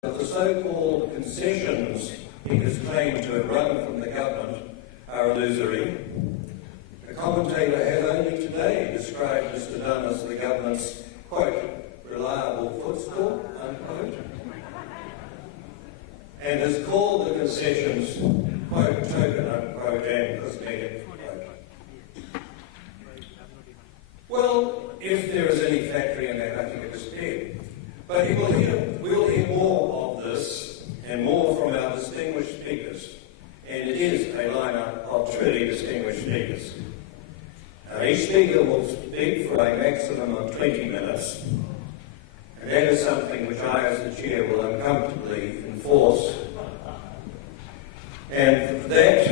The so-called concessions he has claimed to have run from the government are illusory. The commentator has only today described Mr Dunn as the government's, quote, reliable footstool, unquote, and has called the concessions, quote, token, unquote, and cosmetic, quote. Well, if there is any factory in that, I think it is dead. But we'll hear more of this and more from our distinguished speakers. And it is a lineup of truly distinguished speakers. Each speaker will speak for a maximum of 20 minutes. And that is something which I, as the chair, will uncomfortably enforce. And for that,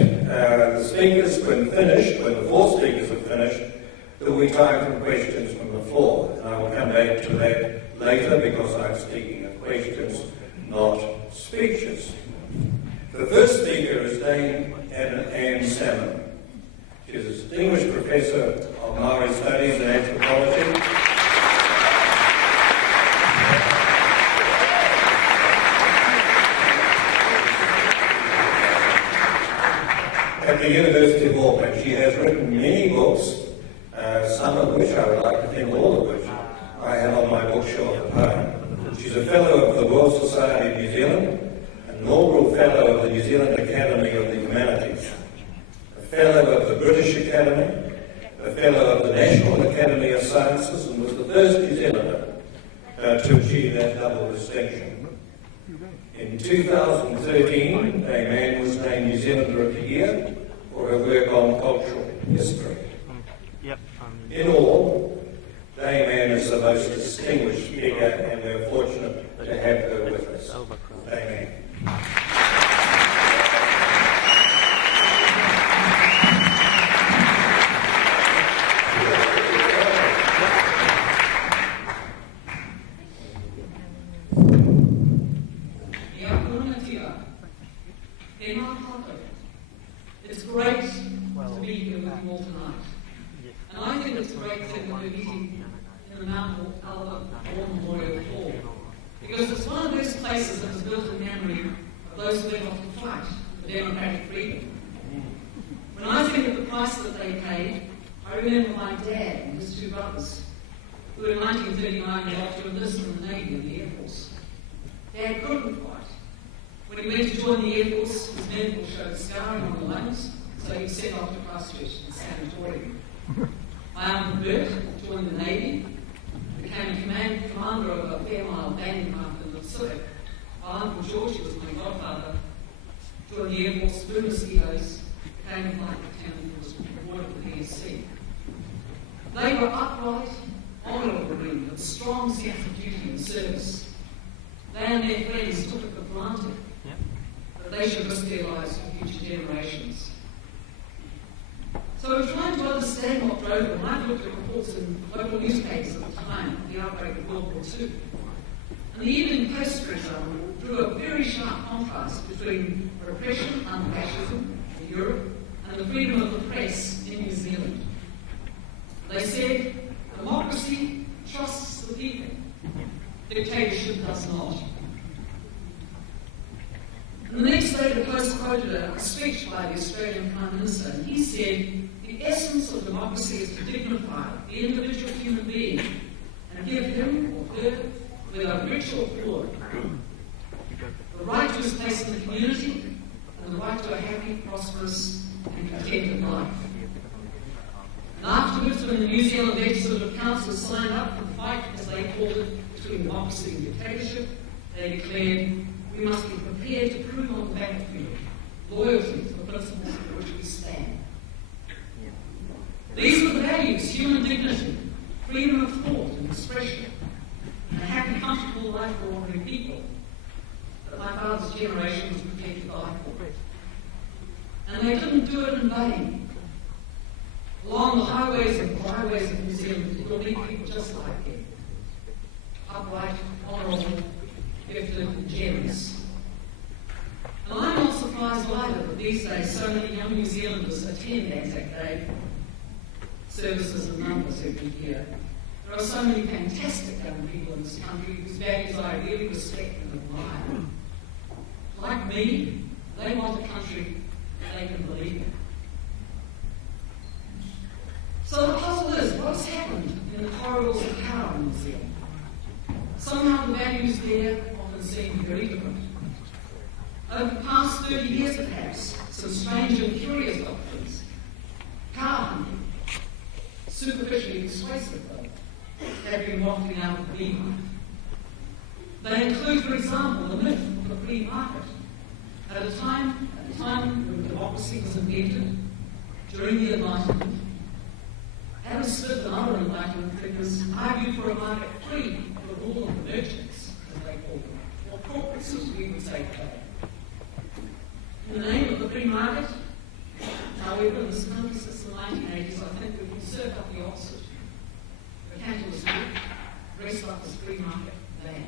the speakers, when the four speakers have finished, there will be time for questions from the floor. And I will come back to that later because I'm speaking of questions, not speeches. The first speaker is Dame Anne Salmon. She is a distinguished professor of Maori Studies and Anthropology. At the University of Auckland. She has written many books, some of which I would like to think all of which I have on my bookshelf at home. She's a Fellow of the Royal Society of New Zealand, an inaugural Fellow of the New Zealand Academy of the Humanities, a Fellow of the British Academy, a Fellow of the National Academy of Sciences, and was the first New Zealander to achieve that double distinction. In 2013, Dame Anne was named New Zealander of the Year for her work on cultural history. In all, Dame Anne is the most distinguished speaker, and we're fortunate to have her with us. Dame Anne. It's great to be here with you all tonight. And I think it's a great thing that we're meeting in the Mount Albert War Memorial Hall, because it's one of those places that was built in memory of those who went off to fight for democratic freedom. When I think of the price that they paid, I remember my dad and his two brothers, who in 1939 went off to enlist in the Navy and the Air Force. Dad couldn't fight. When he went to join the Air Force, his medical showed scarring on the lungs, so he was sent off to Christchurch in sanatorium. My uncle Bert joined the Navy, became commander of a Fairmile landing craft in the Pacific, while Uncle George, who was my godfather, joined the Air Force Blue Mosquitoes, became a flight lieutenant and was rewarded with the PSC. They were upright, honourable men with a strong sense of duty and service. They and their friends took it for granted that they should risk their lives for future generations. So we're trying to understand what drove them. I've looked at reports in local newspapers at the time of the outbreak of World War II. And the Evening Post, for example, drew a very sharp contrast between repression under fascism in Europe and the freedom of the press in New Zealand. They said, democracy trusts the people. Dictatorship does not. And the next day, the Post quoted a speech by the Australian Prime Minister, and he said, the essence of democracy is to dignify the individual human being and give him or her, whether rich or poor, the right to his place in the community and the right to a happy, prosperous and contented life. And afterwards, when the New Zealand Legislative Council signed up for the fight, as they called it, between democracy and dictatorship, they declared, we must be prepared to prove on the battlefield loyalty to the principles for which we stand. These were the values: human dignity, freedom of thought and expression, and a happy, comfortable life for ordinary people that my father's generation was prepared to die for. And they didn't do it in vain. Along the highways and byways of New Zealand, you'll meet people just like him. Upright, honourable, gifted and generous. And I'm not surprised either that these days so many young New Zealanders attend Anzac Day services in numbers every year. There are so many fantastic young people in this country whose values I really respect and admire. Like me, they want a country that they can believe in. So the puzzle is, what's happened in the corridors of power in New Zealand? Somehow the values there often seem very different. Over the past 30 years perhaps, some strange and curious doctrines, power hunting, superficially persuasive though, have been wafting out of the beehive. They include, for example, the myth of the free market. At a time when democracy was invented, during the Enlightenment, Adam Smith and other Enlightenment figures argued for a market free of the rule of the merchants, as they called them, or corporates as we would say today. In the name of the free market, however, in this country since the 1980s, I think we've usurped up the opposite. The capitalist group dressed up as free market van.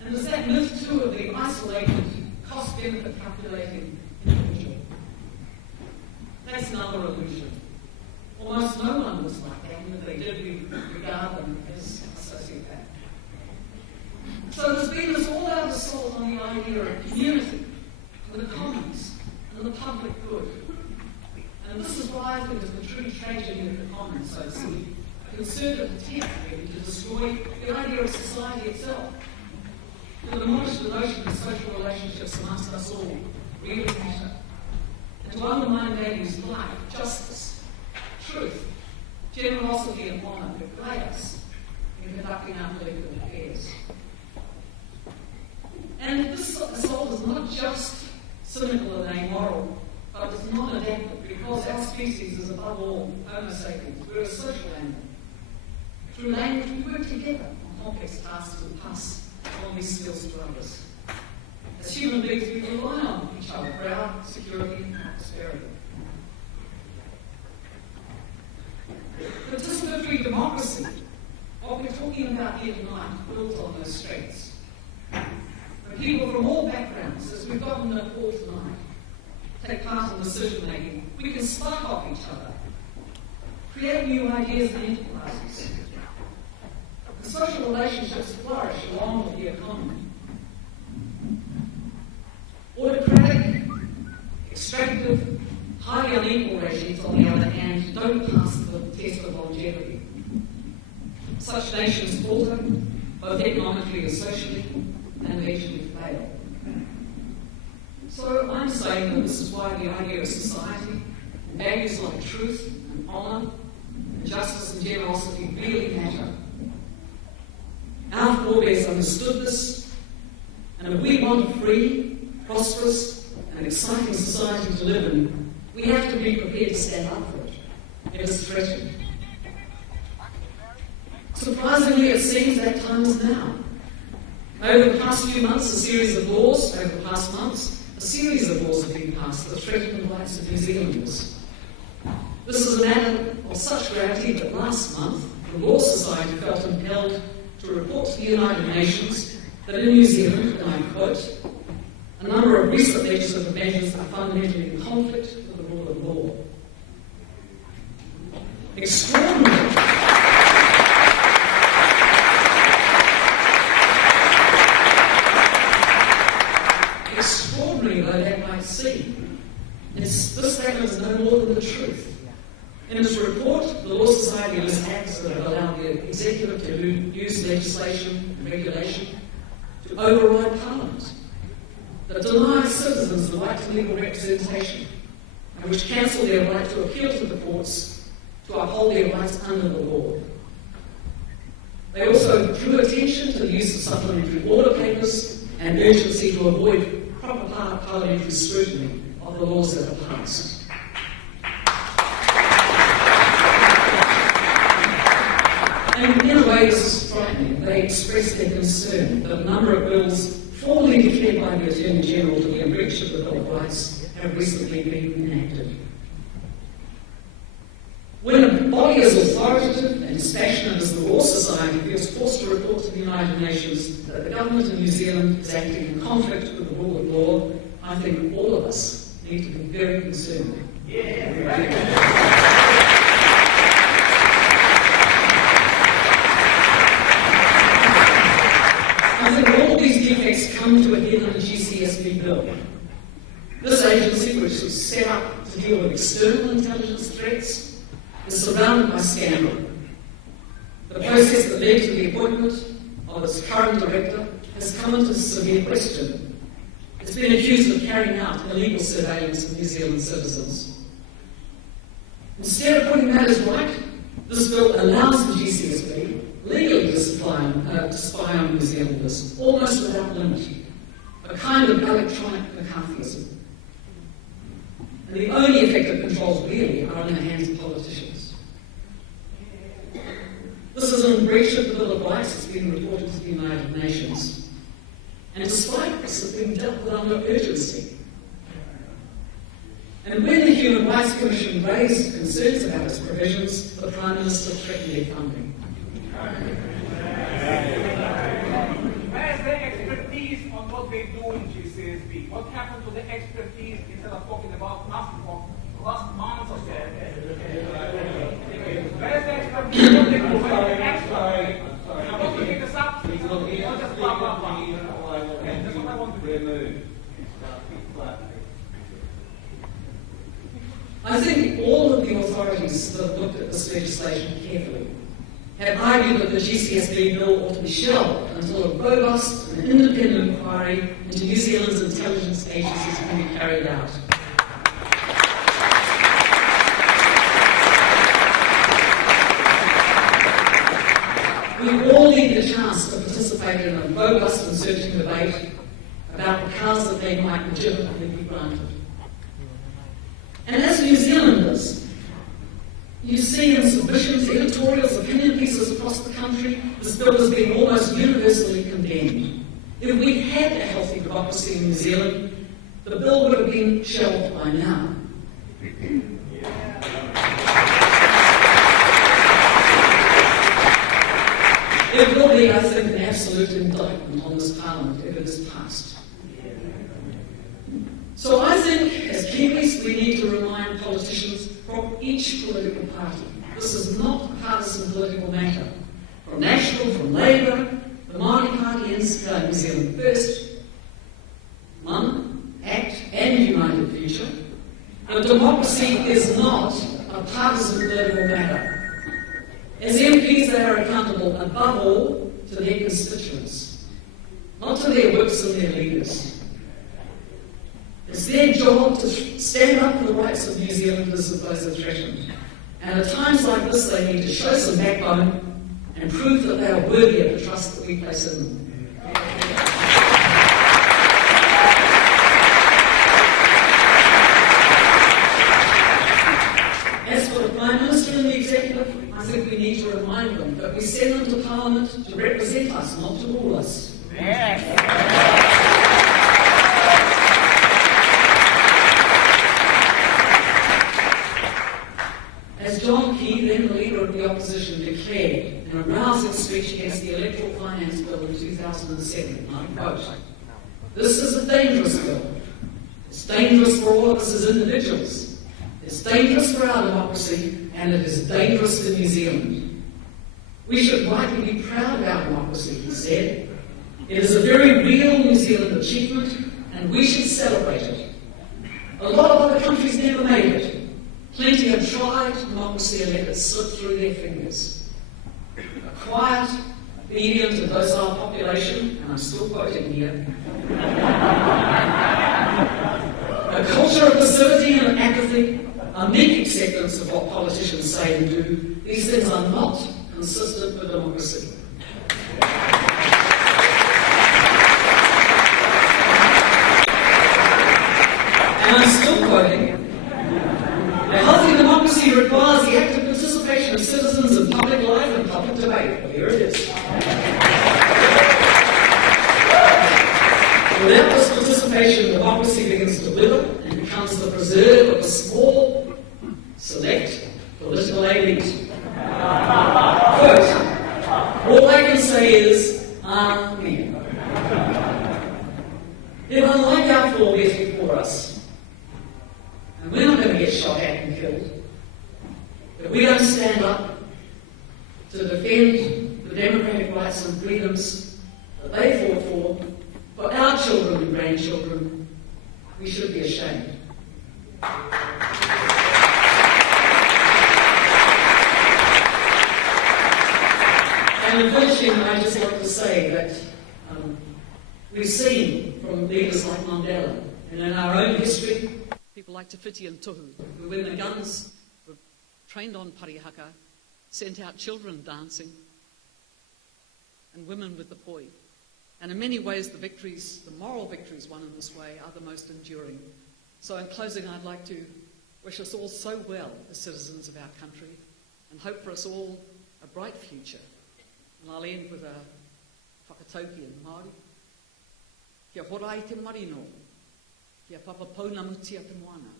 And there's that myth too of the isolated, cost-benefit calculating individual. That's another illusion. Almost no one was like that, and if they did, regard them as a sociopath. So there's been this all-out assault on the idea of community, and the commons, and the public good. And this is why I think it's the true tragedy of the commons, so to speak, a concerted attempt really to destroy the idea of society itself, to demolish the notion that social relationships amongst us all really matter, and to undermine values like justice, truth, generosity and honour that guide us in conducting our political affairs. And this assault is not just cynical and amoral, but it's non-adaptive because our species is above all Homo sapiens. We're a social animal. Through language, we work together on complex tasks and pass on these skills to others. As human beings, we rely on each other for our security and prosperity. Participatory democracy, what we're talking about here tonight, builds on those strengths. For people from all backgrounds, as we've got in the hall tonight, take part in decision making, we can spark off each other, create new ideas and enterprises. And social relationships flourish along with the economy. Autocratic, extractive, highly unequal regimes, on the other hand, don't pass the test of longevity. Such nations falter, both economically and socially, and eventually fail. So I'm saying that this is why the idea of society, values like truth and honour, and justice and generosity really matter. Our forebears understood this, and if we want a free, prosperous, and exciting society to live in, we have to be prepared to stand up for it. It is threatened. Surprisingly, it seems that time is now. Over the past few months, a series of laws have been passed that threaten the rights of New Zealanders. This is a matter of such gravity that last month, the Law Society felt impelled to report to the United Nations that in New Zealand, and I quote, a number of recent legislative measures are fundamentally in conflict with the rule of law. Extraordinary though that might seem, this statement is no more than the truth. In its report, the Law Society lists acts that have allowed the executive to use legislation and regulation to override Parliament, that denies citizens the right to legal representation, and which cancel their right to appeal to the courts to uphold their rights under the law. They also drew attention to the use of supplementary order papers and urgency to avoid proper parliamentary scrutiny of the laws that are passed. And in a way, this is frightening. They expressed their concern that a number of bills formally declared by the Attorney General to be in breach of the Bill of Rights have recently been enacted. When a body as authoritative and dispassionate as the Law Society feels forced to report to the United Nations that the government in New Zealand is acting in conflict with the rule of law, I think all of us need to be very concerned. come to a head in the GCSB bill. This agency, which was set up to deal with external intelligence threats, is surrounded by scandal. The process that led to the appointment of its current director has come into severe question. It's been accused of carrying out illegal surveillance of New Zealand citizens. Instead of putting matters right, this bill allows the GCSB legally to spy on New Zealanders, almost without limit, a kind of electronic McCarthyism. And the only effective controls really are in the hands of politicians. This is in breach of the Bill of Rights. It's been reported to the United Nations. And despite this, it's been dealt with under urgency. And when the Human Rights Commission raised concerns about its provisions, the Prime Minister threatened their funding. Where's the expertise on what they do in GCSB? What happened to the expertise instead of talking about us for last month or so? Where's the expertise? What they do? Where's the expertise? I'm not picking this up. It's not just blah, blah, blah. That's what I want to do. I think all of the authorities that have looked at this legislation carefully have argued that the GCSB bill ought to be shelved until a robust and independent inquiry into New Zealand's intelligence agencies can be carried out. We all need a chance to participate in a robust and searching debate about the powers that they might legitimately be granted. And as New Zealanders, you see in submissions, editorials, opinion pieces across the country, this bill has been almost universally condemned. If we had a healthy democracy in New Zealand, the bill would have been shelved by now. It will be, I think, an absolute indictment on this Parliament if it is passed. So I think, as Kiwis, we need to remind politicians from each political party, this is not a partisan political matter. From National, from Labour, the Māori Party, and New Zealand First, One, ACT, and United Future, a democracy is not a partisan political matter. As MPs, they are accountable above all to their constituents, not to their whips and their leaders. It's their job to stand up for the rights of New Zealanders if those are threatened. And at times like this, they need to show some backbone and prove that they are worthy of the trust that we place in them. As for the Prime Minister and the Executive, I think we need to remind them that we send them to Parliament to represent us, not to rule us. As John Key, then the leader of the opposition, declared in a rousing speech against the Electoral Finance Bill in 2007, and I quote, "This is a dangerous bill. It's dangerous for all of us as individuals. It's dangerous for our democracy, and it is dangerous for New Zealand. We should rightly be proud of our democracy," he said. "It is a very real New Zealand achievement, and we should celebrate it. A lot of other countries never made it. Plenty have tried democracy and let it slip through their fingers. A quiet, obedient and docile population," and I'm still quoting here, "a culture of passivity and apathy, a meek acceptance of what politicians say and do, these things are not consistent with democracy." And I'm still quoting, "A healthy democracy requires the active participation of citizens in public life and public debate." Well, here it is. Without this participation, democracy begins to wither and becomes the preserve of a small, select political elite. Quote, "All I can say is, Amen." If unlike our forebears before us, and we're not going to get shot at and killed, if we don't stand up to defend the democratic rights and freedoms that they fought for our grandchildren. We should be ashamed. And in conclusion, I just want to say that we've seen from leaders like Mandela, and in our own history, people like Te Whiti and Tuhu, who when the guns were trained on parihaka, sent out children dancing and women with the poi. And in many ways, the victories, the moral victories won in this way, are the most enduring. So in closing, I'd like to wish us all so well as citizens of our country and hope for us all a bright future. And I'll end with a whakatauki in Māori. Kia hora i te marino, kia papapauna mutia te moana,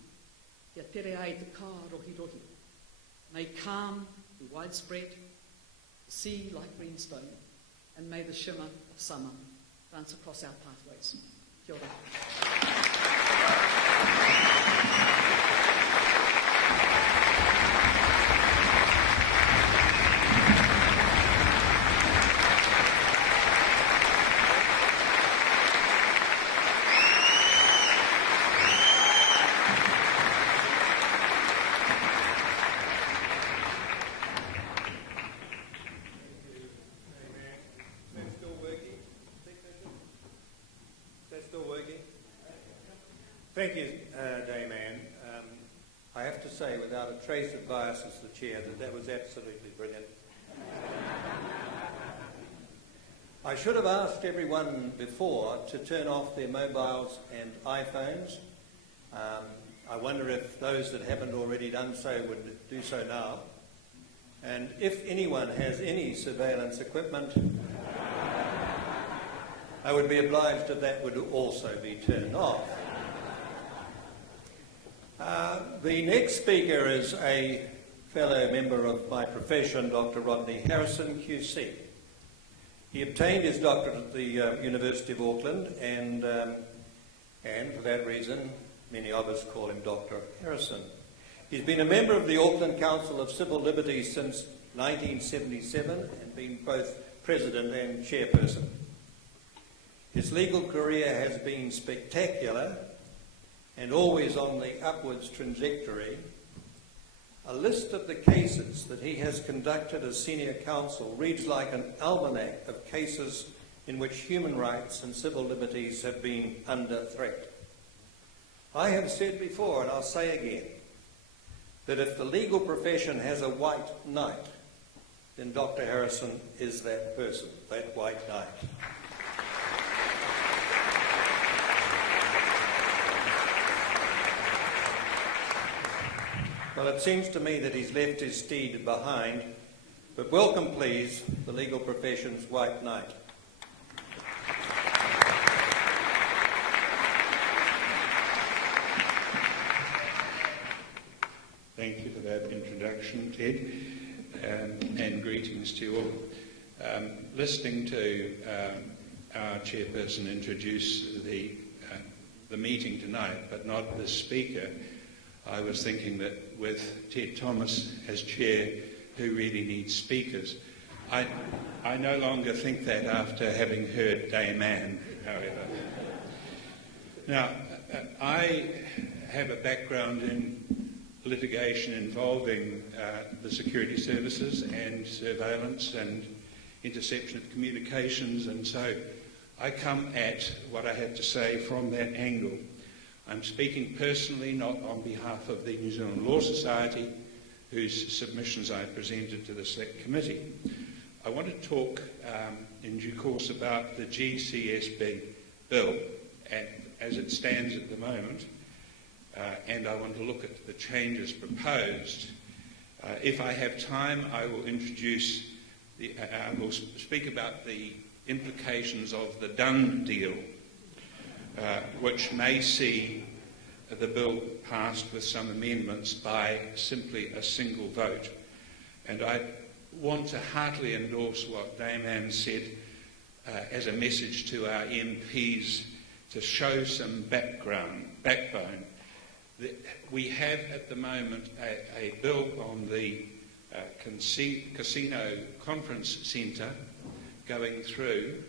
kia tere ai te kā rohi rohi. May calm be widespread, the sea like greenstone, and may the shimmer of summer dance across our pathways. Kia ora. Thank you, Dame Anne. I have to say, without a trace of bias as the chair, that was absolutely brilliant. I should have asked everyone before to turn off their mobiles and iPhones. I wonder if those that haven't already done so would do so now. And if anyone has any surveillance equipment, I would be obliged if that would also be turned off. The next speaker is a fellow member of my profession, Dr. Rodney Harrison, QC. He obtained his doctorate at the University of Auckland, and for that reason, many of us call him Dr. Harrison. He's been a member of the Auckland Council of Civil Liberties since 1977 and been both president and chairperson. His legal career has been spectacular and always on the upwards trajectory. A list of the cases that he has conducted as senior counsel reads like an almanac of cases in which human rights and civil liberties have been under threat. I have said before, and I'll say again, that if the legal profession has a white knight, then Dr. Harrison is that person, that white knight. Well, it seems to me that he's left his steed behind, but welcome, please, the legal profession's white knight. Thank you for that introduction, Ted, and greetings to you all. Listening to our chairperson introduce the meeting tonight, but not the speaker, I was thinking that with Ted Thomas as chair, who really needs speakers? I no longer think that after having heard Dame Anne, however. Now, I have a background in litigation involving the security services and surveillance and interception of communications, and so I come at what I have to say from that angle. I'm speaking personally, not on behalf of the New Zealand Law Society, whose submissions I presented to the Select Committee. I want to talk in due course about the GCSB bill as it stands at the moment, and I want to look at the changes proposed. If I have time, I will introduce, I will speak about the implications of the done deal, which may see the bill passed with some amendments by simply a single vote. And I want to heartily endorse what Dame Anne said as a message to our MPs to show some backbone. We have at the moment a bill on the Casino Conference Centre going through,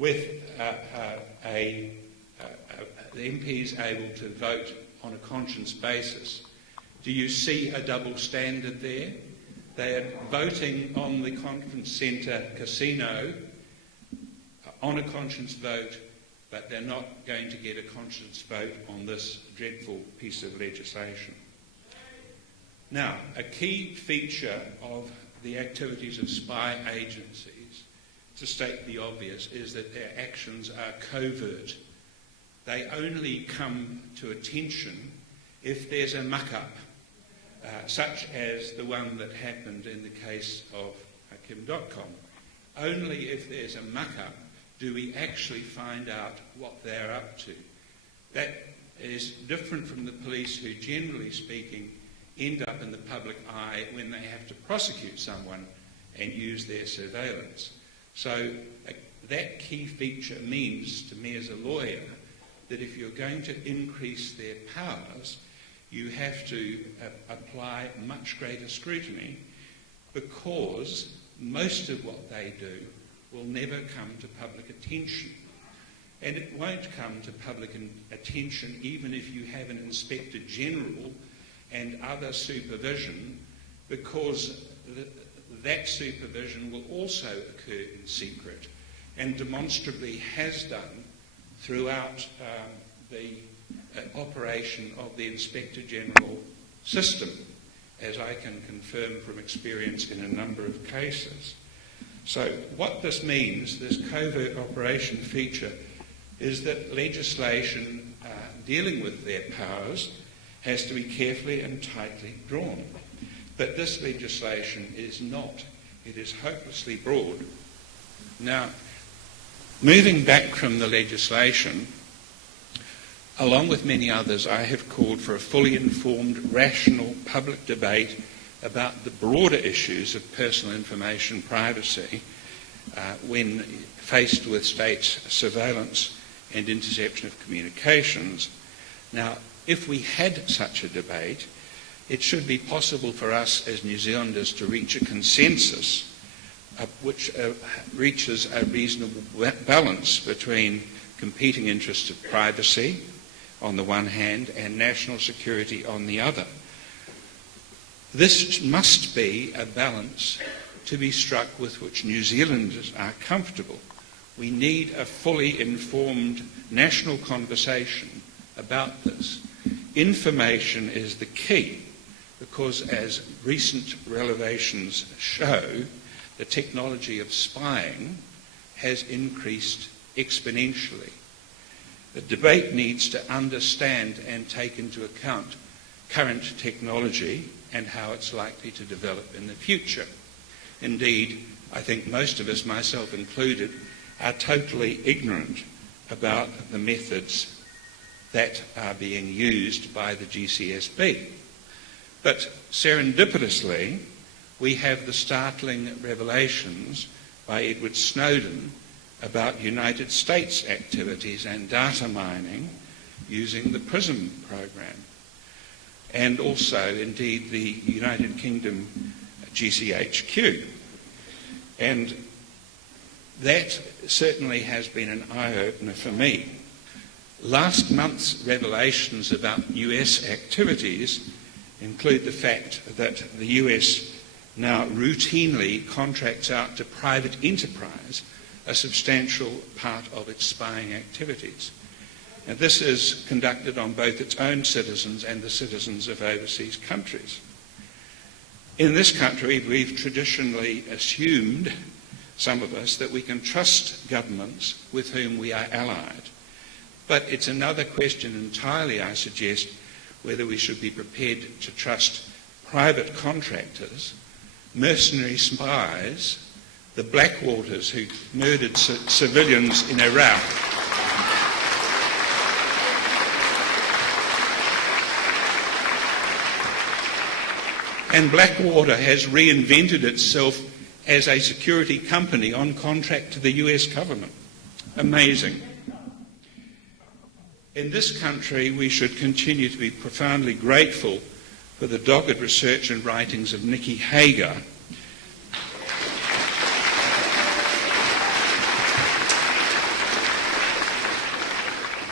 with the MPs able to vote on a conscience basis. Do you see a double standard there? They are voting on the conference centre casino on a conscience vote, but they're not going to get a conscience vote on this dreadful piece of legislation. Now, a key feature of the activities of spy agencies, to state the obvious, is that their actions are covert. They only come to attention if there's a muck-up, such as the one that happened in the case of Kim.com. Only if there's a muck-up do we actually find out what they're up to. That is different from the police who, generally speaking, end up in the public eye when they have to prosecute someone and use their surveillance. So that key feature means to me as a lawyer that if you're going to increase their powers, you have to apply much greater scrutiny, because most of what they do will never come to public attention. And it won't come to public attention even if you have an Inspector General and other supervision, because that supervision will also occur in secret, and demonstrably has done throughout the operation of the Inspector General system, as I can confirm from experience in a number of cases. So what this means, this covert operation feature, is that legislation dealing with their powers has to be carefully and tightly drawn. But this legislation is not. It is hopelessly broad. Now, moving back from the legislation, along with many others, I have called for a fully informed, rational public debate about the broader issues of personal information privacy when faced with state surveillance and interception of communications. Now, if we had such a debate, it should be possible for us as New Zealanders to reach a consensus which reaches a reasonable balance between competing interests of privacy on the one hand and national security on the other. This must be a balance to be struck with which New Zealanders are comfortable. We need a fully informed national conversation about this. Information is the key, because as recent revelations show, the technology of spying has increased exponentially. The debate needs to understand and take into account current technology and how it's likely to develop in the future. Indeed, I think most of us, myself included, are totally ignorant about the methods that are being used by the GCSB. But serendipitously, we have the startling revelations by Edward Snowden about United States activities and data mining using the PRISM program, and also, indeed, the United Kingdom GCHQ. And that certainly has been an eye-opener for me. Last month's revelations about US activities include the fact that the US now routinely contracts out to private enterprise a substantial part of its spying activities. And this is conducted on both its own citizens and the citizens of overseas countries. In this country, we've traditionally assumed, some of us, that we can trust governments with whom we are allied. But it's another question entirely, I suggest, whether we should be prepared to trust private contractors, mercenary spies, the Blackwaters who murdered civilians in Iraq, and Blackwater has reinvented itself as a security company on contract to the US government. Amazing. In this country, we should continue to be profoundly grateful for the dogged research and writings of Nikki Hager,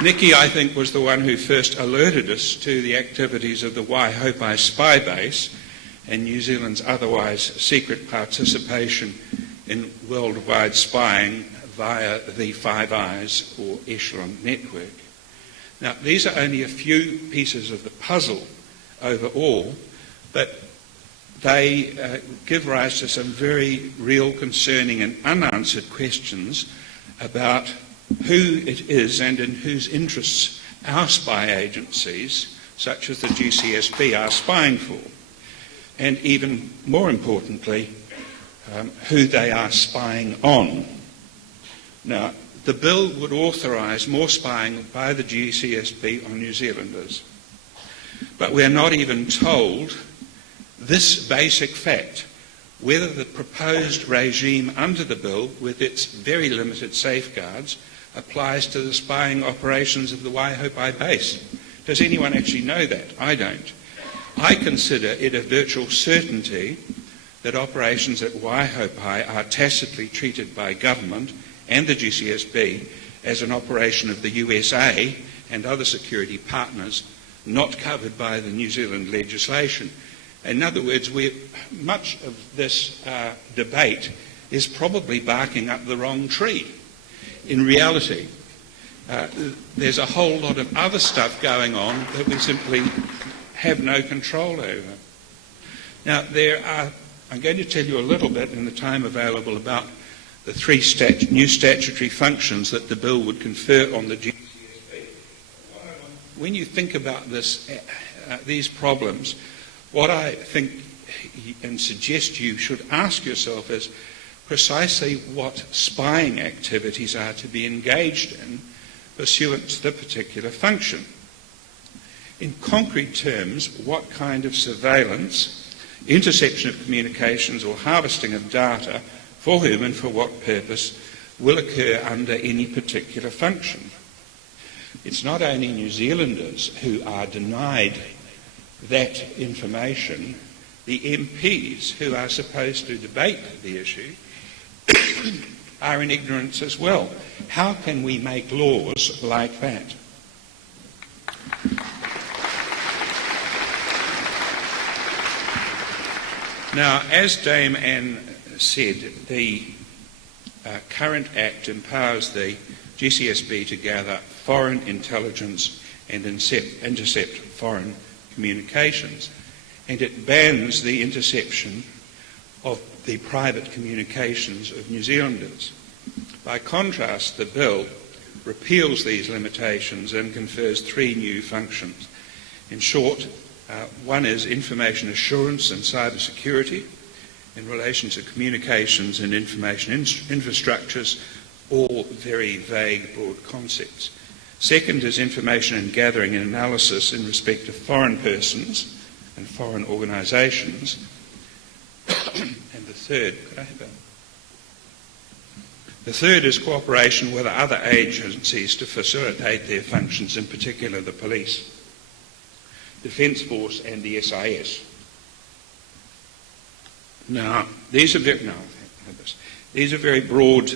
Nikki, I think, was the one who first alerted us to the activities of the Waihopai spy base and New Zealand's otherwise secret participation in worldwide spying via the Five Eyes or Echelon network. Now, these are only a few pieces of the puzzle overall, but they give rise to some very real, concerning and unanswered questions about who it is and in whose interests our spy agencies, such as the GCSB, are spying for, and even more importantly, who they are spying on. Now, the bill would authorise more spying by the GCSB on New Zealanders, but we're not even told this basic fact, whether the proposed regime under the bill, with its very limited safeguards, applies to the spying operations of the Waihopai base. Does anyone actually know that? I don't. I consider it a virtual certainty that operations at Waihopai are tacitly treated by government and the GCSB as an operation of the USA and other security partners not covered by the New Zealand legislation. In other words, much of this debate is probably barking up the wrong tree. In reality, there's a whole lot of other stuff going on that we simply have no control over. Now, I'm going to tell you a little bit in the time available about the three new statutory functions that the bill would confer on the GCSB. When you think about these problems, what I think and suggest you should ask yourself is precisely what spying activities are to be engaged in pursuant to the particular function. In concrete terms, what kind of surveillance, interception of communications or harvesting of data, for whom and for what purpose, will occur under any particular function. It's not only New Zealanders who are denied that information, the MPs who are supposed to debate the issue are in ignorance as well. How can we make laws like that? Now, as Dame Anne said, the current Act empowers the GCSB to gather foreign intelligence and intercept foreign communications, and it bans the interception of the private communications of New Zealanders. By contrast, the bill repeals these limitations and confers three new functions. In short, one is information assurance and cyber security in relation to communications and information infrastructures, all very vague, broad concepts. Second is information and gathering and analysis in respect of foreign persons and foreign organisations. And the third is cooperation with other agencies to facilitate their functions, in particular the police, Defence Force and the SIS. Now, these are very broad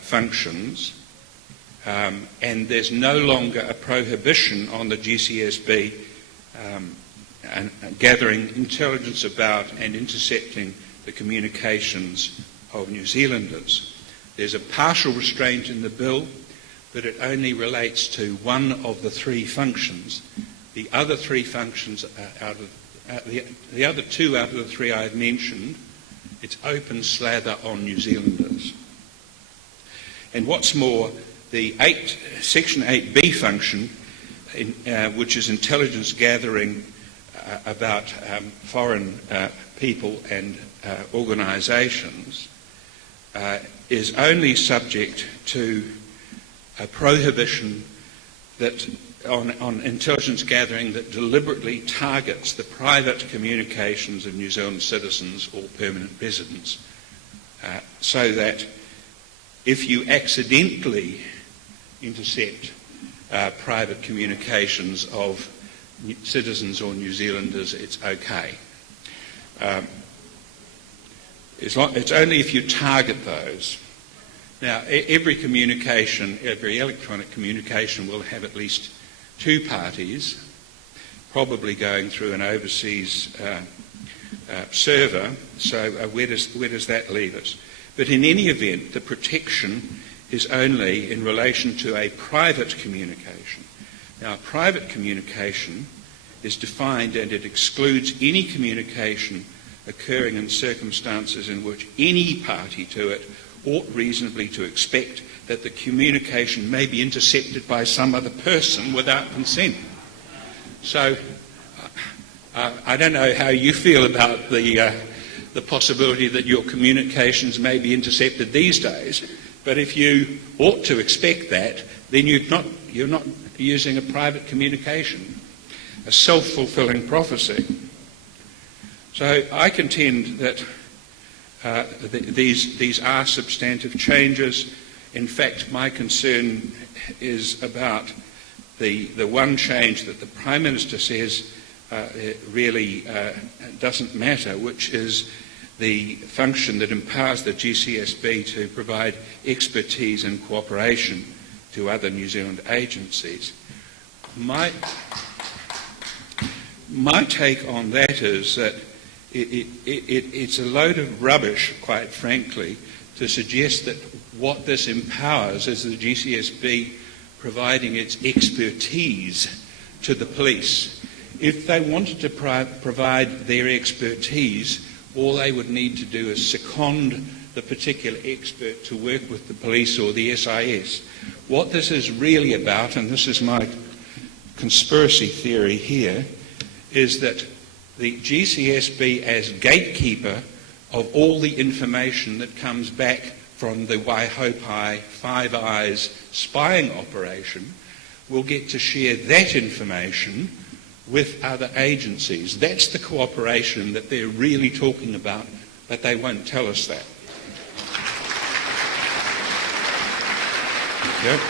functions, and there's no longer a prohibition on the GCSB gathering intelligence about and intercepting the communications of New Zealanders. There's a partial restraint in the bill, but it only relates to one of the three functions. The other three functions, the other two out of the three I've mentioned, it's open slather on New Zealanders. And what's more, the Section 8B function, which is intelligence gathering about foreign people and organisations, is only subject to a prohibition that on intelligence gathering that deliberately targets the private communications of New Zealand citizens or permanent residents, so that if you accidentally intercept private communications of citizens or New Zealanders, it's okay. It's only if you target those. Now, every communication, every electronic communication will have at least two parties, probably going through an overseas server. So where does that leave us? But in any event, the protection is only in relation to a private communication. Now, private communication is defined, and it excludes any communication occurring in circumstances in which any party to it ought reasonably to expect that the communication may be intercepted by some other person without consent. So I don't know how you feel about the possibility that your communications may be intercepted these days, but if you ought to expect that, then you're not using a private communication, a self-fulfilling prophecy. So I contend that these are substantive changes. In fact, my concern is about the one change that the Prime Minister says really doesn't matter, which is the function that empowers the GCSB to provide expertise and cooperation to other New Zealand agencies. My take on that is that it's a load of rubbish, quite frankly, to suggest that what this empowers is the GCSB providing its expertise to the police. If they wanted to provide their expertise, all they would need to do is second the particular expert to work with the police or the SIS. What this is really about, and this is my conspiracy theory here, is that the GCSB, as gatekeeper of all the information that comes back from the Waihopai Five Eyes spying operation, will get to share that information with other agencies. That's the cooperation that they're really talking about, but they won't tell us that. Thank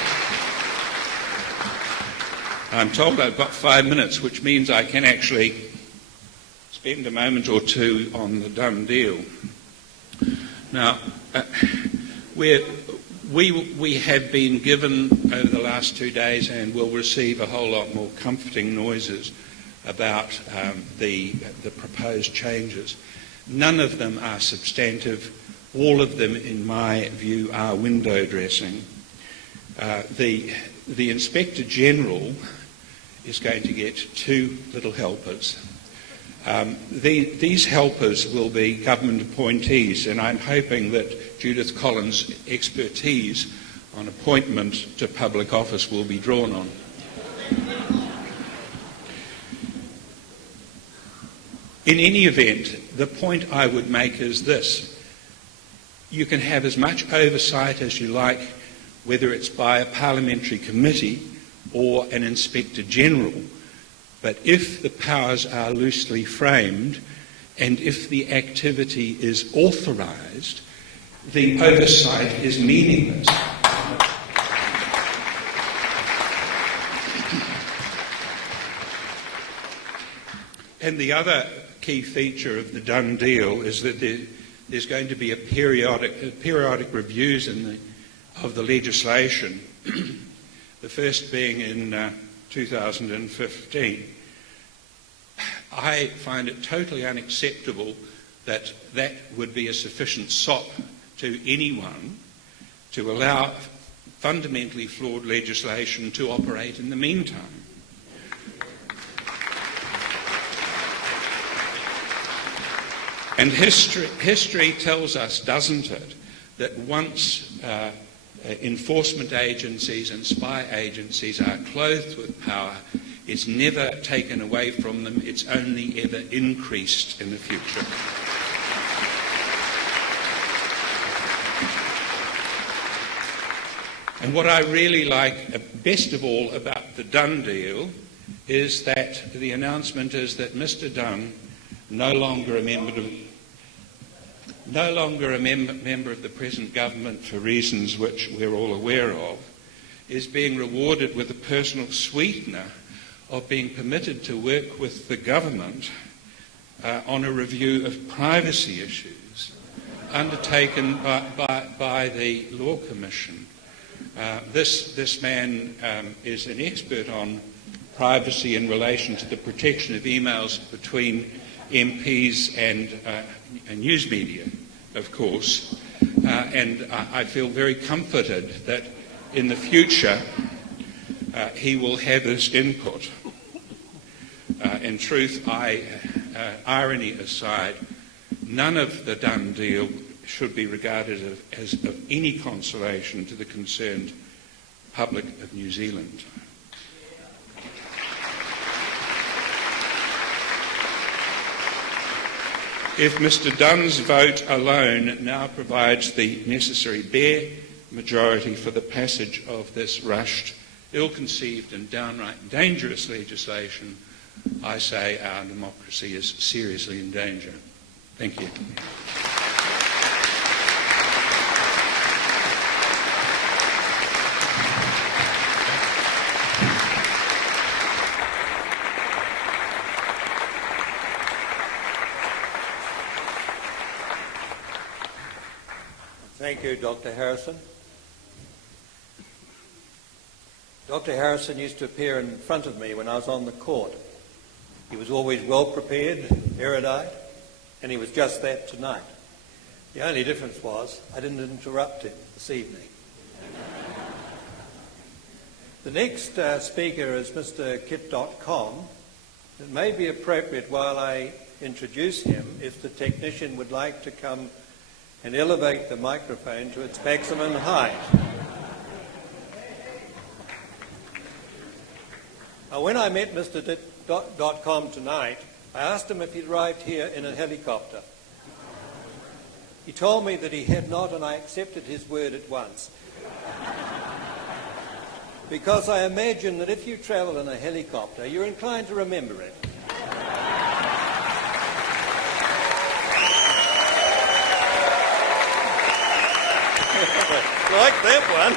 you. I'm told I've got 5 minutes, which means I can actually spend a moment or two on the done deal. Now, we have been given over the last 2 days, and will receive a whole lot more comforting noises about the proposed changes. None of them are substantive. All of them, in my view, are window dressing. The Inspector General is going to get two little helpers. These helpers will be government appointees, and I'm hoping that Judith Collins' expertise on appointment to public office will be drawn on. In any event, the point I would make is this. You can have as much oversight as you like, whether it's by a parliamentary committee or an Inspector General, but if the powers are loosely framed and if the activity is authorised, the oversight is meaningless. And the other key feature of the done deal is that there's going to be a periodic reviews of the legislation, the first being in 2015. I find it totally unacceptable that that would be a sufficient sop to anyone to allow fundamentally flawed legislation to operate in the meantime. And history tells us, doesn't it, that once enforcement agencies and spy agencies are clothed with power, it's never taken away from them, it's only ever increased in the future. And what I really like best of all about the Dunn deal is that the announcement is that Mr. Dunn, no longer a member of the present government for reasons which we're all aware of, is being rewarded with a personal sweetener of being permitted to work with the government on a review of privacy issues. undertaken by the Law Commission. This man is an expert on privacy in relation to the protection of emails between MPs and news media, of course. And I feel very comforted that in the future he will have this input. In truth, irony aside, none of the done deal should be regarded as of any consolation to the concerned public of New Zealand. If Mr Dunn's vote alone now provides the necessary bare majority for the passage of this rushed, ill-conceived and downright dangerous legislation, I say our democracy is seriously in danger. Thank you. Thank you, Dr. Harrison. Dr. Harrison used to appear in front of me when I was on the court. He was always well prepared, erudite, and he was just that tonight. The only difference was I didn't interrupt him this evening. The next speaker is Mr. Kit.com. It may be appropriate while I introduce him if the technician would like to come and elevate the microphone to its maximum height. Now, when I met Mr. .com tonight, I asked him if he'd arrived here in a helicopter. He told me that he had not, and I accepted his word at once. Because I imagine that if you travel in a helicopter, you're inclined to remember it. Like that one.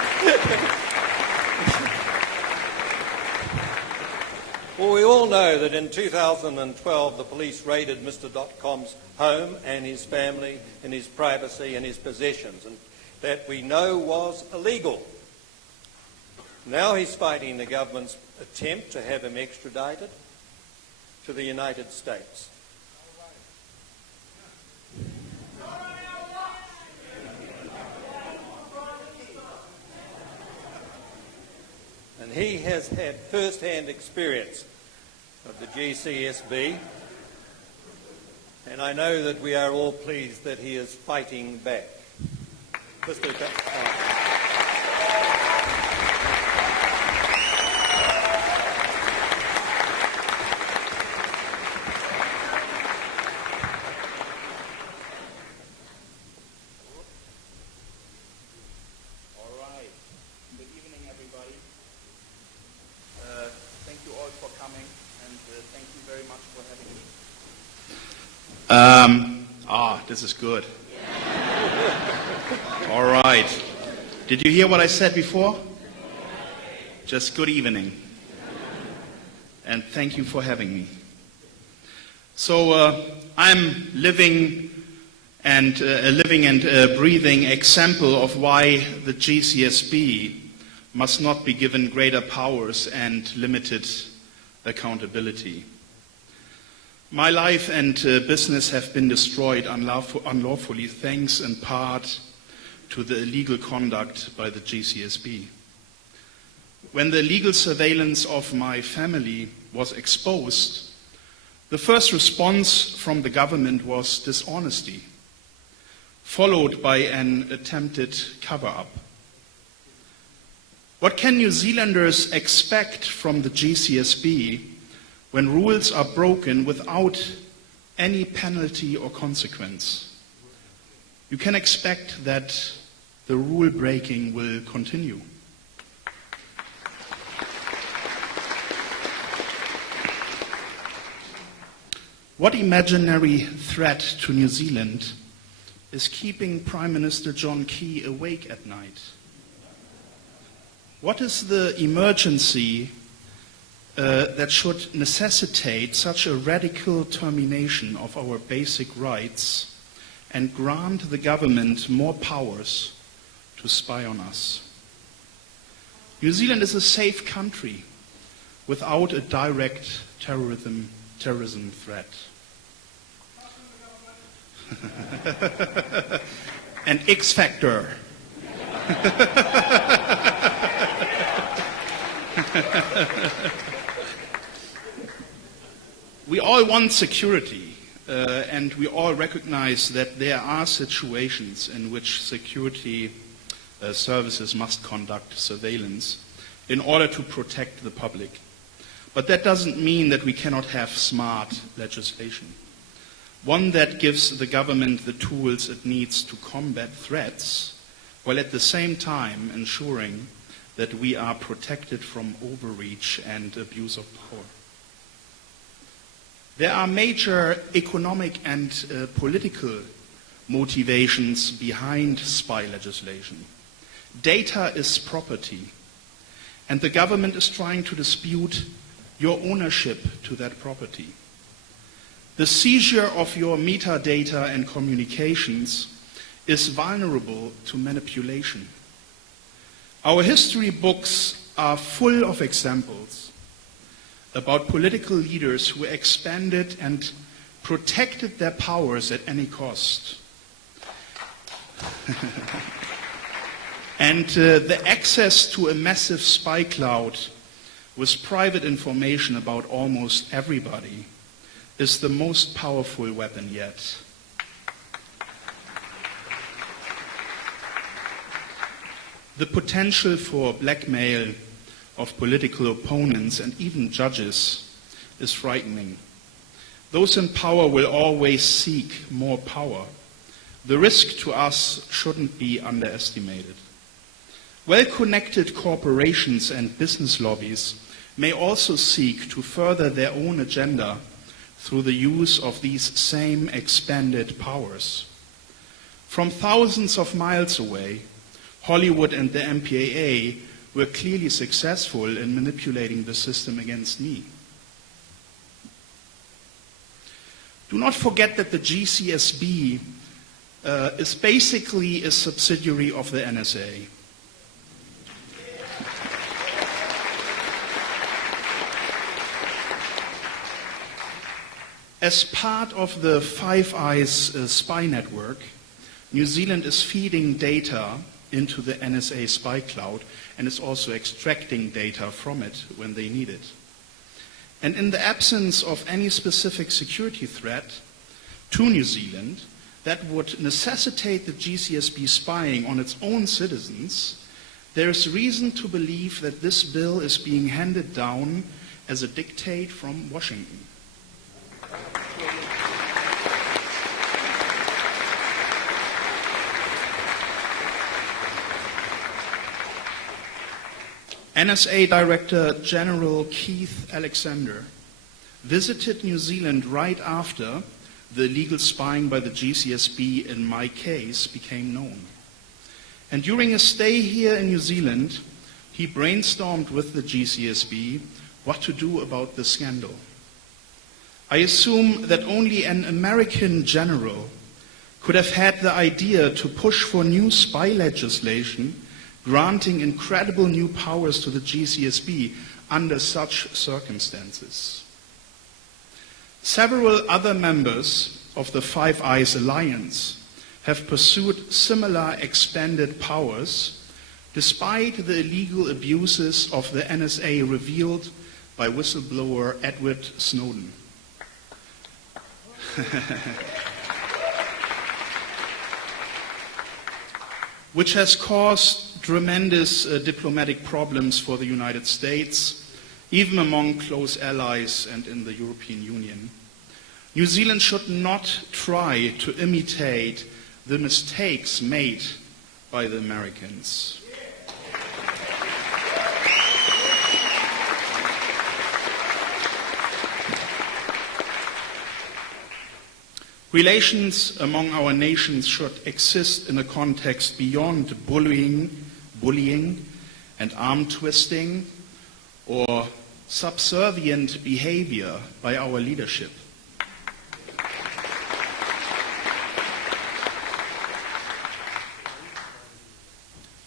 Well, we all know that in 2012 the police raided Mr. .com's home and his family and his privacy and his possessions, and that we know was illegal. Now he's fighting the government's attempt to have him extradited to the United States. And he has had first-hand experience of the GCSB, and I know that we are all pleased that he is fighting back. This is good. All right. Did you hear what I said before? Just good evening. And thank you for having me. So I'm living and breathing example of why the GCSB must not be given greater powers and limited accountability. My life and business have been destroyed unlawfully thanks in part to the illegal conduct by the GCSB. When the illegal surveillance of my family was exposed, the first response from the government was dishonesty, followed by an attempted cover-up. What can New Zealanders expect from the GCSB when rules are broken without any penalty or consequence? You can expect that the rule breaking will continue. What imaginary threat to New Zealand is keeping Prime Minister John Key awake at night? What is the emergency that should necessitate such a radical termination of our basic rights and grant the government more powers to spy on us. New Zealand is a safe country without a direct terrorism threat. An X factor. We all want security, and we all recognize that there are situations in which security services must conduct surveillance in order to protect the public. But that doesn't mean that we cannot have smart legislation, one that gives the government the tools it needs to combat threats, while at the same time ensuring that we are protected from overreach and abuse of power. There are major economic and political motivations behind spy legislation. Data is property, and the government is trying to dispute your ownership to that property. The seizure of your metadata and communications is vulnerable to manipulation. Our history books are full of examples about political leaders who expanded and protected their powers at any cost. And the access to a massive spy cloud with private information about almost everybody is the most powerful weapon yet. The potential for blackmail of political opponents and even judges is frightening. Those in power will always seek more power. The risk to us shouldn't be underestimated. Well-connected corporations and business lobbies may also seek to further their own agenda through the use of these same expanded powers. From thousands of miles away, Hollywood and the MPAA were clearly successful in manipulating the system against me. Do not forget that the GCSB is basically a subsidiary of the NSA. As part of the Five Eyes spy network, New Zealand is feeding data into the NSA spy cloud and is also extracting data from it when they need it. And in the absence of any specific security threat to New Zealand that would necessitate the GCSB spying on its own citizens, there is reason to believe that this bill is being handed down as a dictate from Washington. NSA Director General Keith Alexander visited New Zealand right after the illegal spying by the GCSB in my case became known. And during a stay here in New Zealand, he brainstormed with the GCSB what to do about the scandal. I assume that only an American general could have had the idea to push for new spy legislation granting incredible new powers to the GCSB under such circumstances. Several other members of the Five Eyes Alliance have pursued similar expanded powers despite the illegal abuses of the NSA revealed by whistleblower Edward Snowden. Which has caused tremendous diplomatic problems for the United States, even among close allies and in the European Union. New Zealand should not try to imitate the mistakes made by the Americans. Relations among our nations should exist in a context beyond bullying and arm twisting or subservient behavior by our leadership.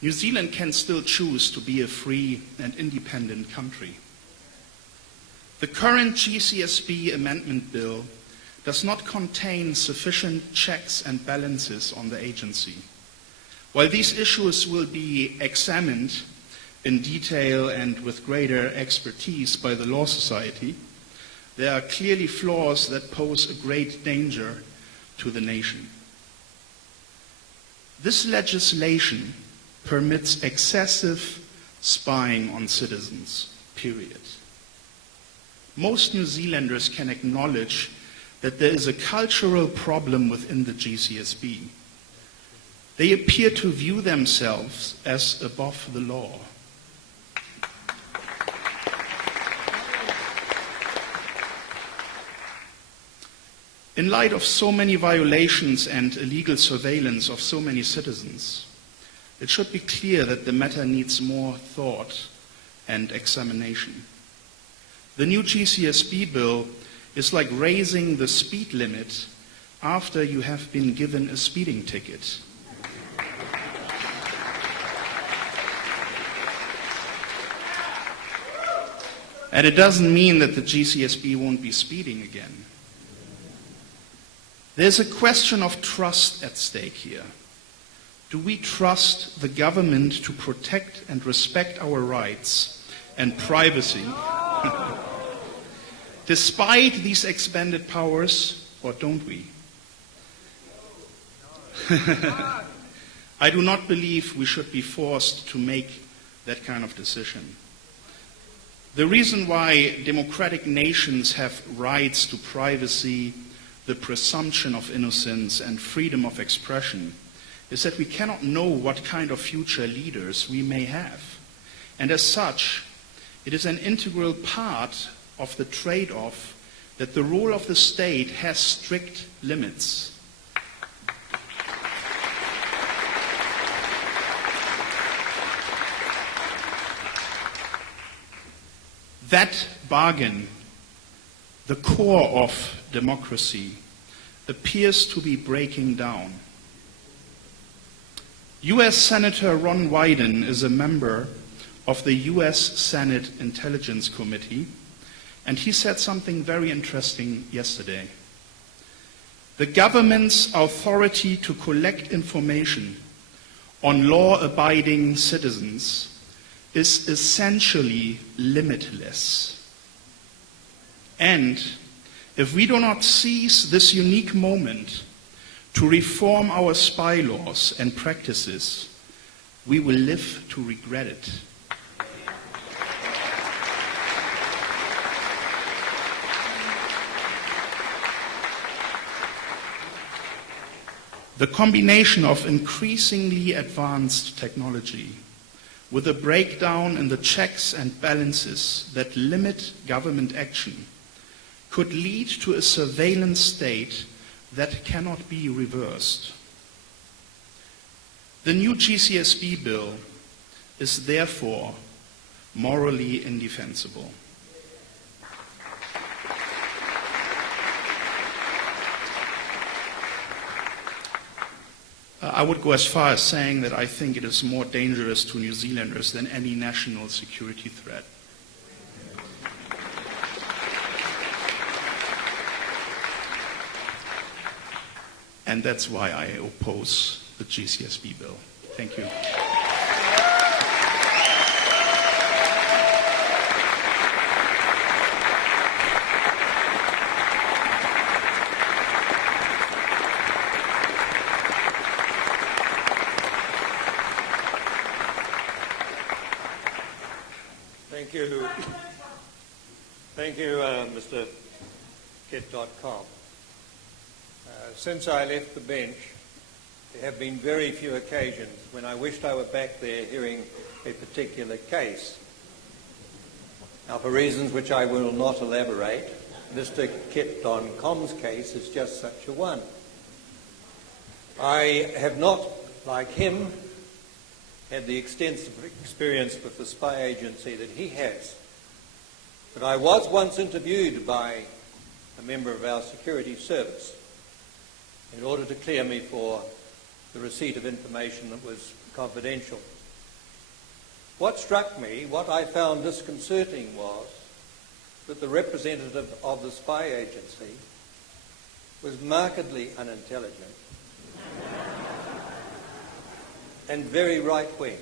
New Zealand can still choose to be a free and independent country. The current GCSB amendment bill does not contain sufficient checks and balances on the agency. While these issues will be examined in detail and with greater expertise by the Law Society, there are clearly flaws that pose a great danger to the nation. This legislation permits excessive spying on citizens, period. Most New Zealanders can acknowledge that there is a cultural problem within the GCSB. They appear to view themselves as above the law. In light of so many violations and illegal surveillance of so many citizens, it should be clear that the matter needs more thought and examination. The new GCSB bill is like raising the speed limit after you have been given a speeding ticket. And it doesn't mean that the GCSB won't be speeding again. There's a question of trust at stake here. Do we trust the government to protect and respect our rights and privacy despite these expanded powers, or don't we? I do not believe we should be forced to make that kind of decision. The reason why democratic nations have rights to privacy, the presumption of innocence, and freedom of expression is that we cannot know what kind of future leaders we may have. And as such, it is an integral part of the trade-off that the role of the state has strict limits. That bargain, the core of democracy, appears to be breaking down. U.S. Senator Ron Wyden is a member of the U.S. Senate Intelligence Committee, and he said something very interesting yesterday. The government's authority to collect information on law-abiding citizens is essentially limitless. And if we do not seize this unique moment to reform our spy laws and practices, we will live to regret it. The combination of increasingly advanced technology with a breakdown in the checks and balances that limit government action could lead to a surveillance state that cannot be reversed. The new GCSB bill is therefore morally indefensible. I would go as far as saying that I think it is more dangerous to New Zealanders than any national security threat. And that's why I oppose the GCSB bill. Thank you. Thank you, Mr. Kit.com. Since I left the bench, there have been very few occasions when I wished I were back there hearing a particular case. Now, for reasons which I will not elaborate, Mr. Kit.com's case is just such a one. I have not, like him, had the extensive experience with the spy agency that he has. But I was once interviewed by a member of our security service in order to clear me for the receipt of information that was confidential. What struck me, what I found disconcerting was that the representative of the spy agency was markedly unintelligent and very right-wing.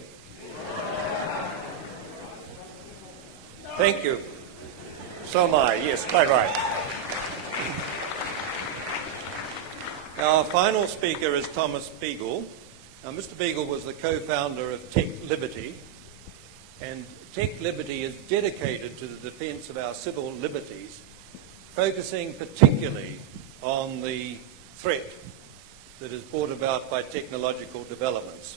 Thank you. So am I, yes, quite right. Our final speaker is Thomas Beagle. Now, Mr. Beagle was the co-founder of Tech Liberty, and Tech Liberty is dedicated to the defence of our civil liberties, focusing particularly on the threat that is brought about by technological developments.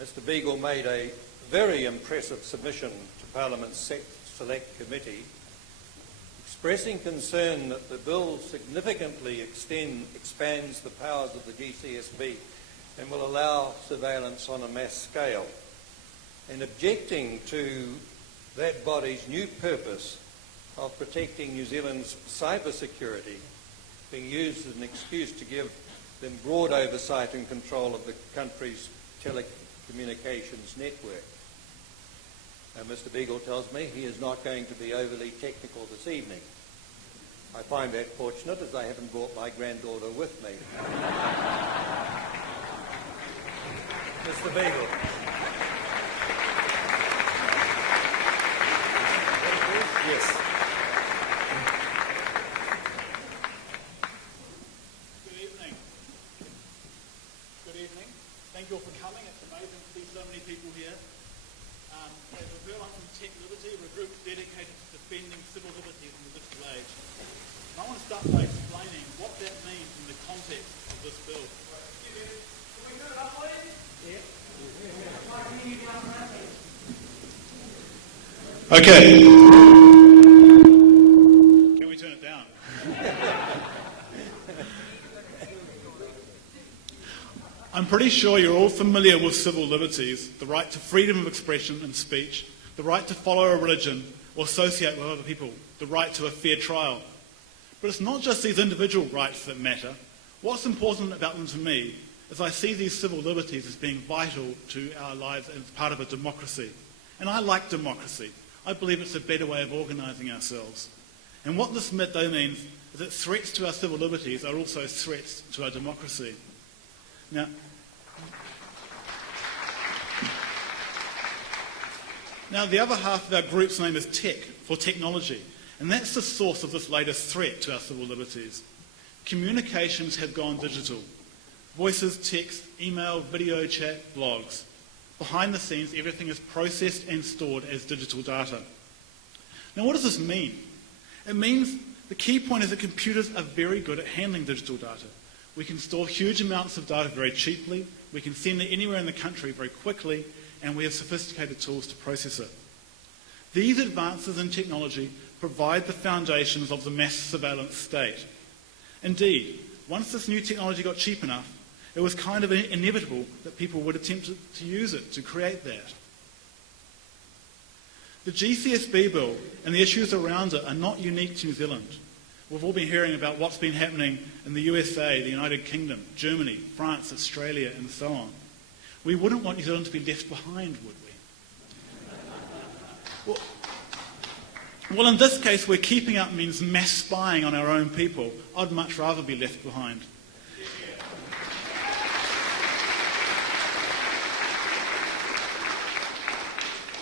Mr. Beagle made a very impressive submission to Parliament's Select Committee, expressing concern that the bill significantly expands the powers of the GCSB and will allow surveillance on a mass scale, and objecting to that body's new purpose of protecting New Zealand's cyber security being used as an excuse to give them broad oversight and control of the country's telecommunications network. Mr. Beagle tells me he is not going to be overly technical this evening. I find that fortunate, as I haven't brought my granddaughter with me. Mr. Beagle. Yes. Good evening. Good evening. Thank you all for coming. It's amazing to see so many people here. As we've heard, I'm from Tech Liberty, we're a group dedicated to defending civil liberties in the digital age. And I want to start by explaining what that means in the context of this bill. Can we do it up, please? Yeah. Okay. Can we turn it down? I'm pretty sure you're all familiar with civil liberties, the right to freedom of expression and speech, the right to follow a religion or associate with other people, the right to a fair trial. But it's not just these individual rights that matter. What's important about them to me is I see these civil liberties as being vital to our lives as part of a democracy. And I like democracy. I believe it's a better way of organising ourselves. And what this though means is that threats to our civil liberties are also threats to our democracy. Now, the other half of our group's name is Tech, for technology, and that's the source of this latest threat to our civil liberties. Communications have gone digital. Voices, text, email, video chat, blogs. Behind the scenes, everything is processed and stored as digital data. Now, what does this mean? It means the key point is that computers are very good at handling digital data. We can store huge amounts of data very cheaply, we can send it anywhere in the country very quickly, and we have sophisticated tools to process it. These advances in technology provide the foundations of the mass surveillance state. Indeed, once this new technology got cheap enough, it was kind of inevitable that people would attempt to use it to create that. The GCSB bill and the issues around it are not unique to New Zealand. We've all been hearing about what's been happening in the USA, the United Kingdom, Germany, France, Australia, and so on. We wouldn't want New Zealand to be left behind, would we? Well, in this case, where keeping up means mass spying on our own people, I'd much rather be left behind.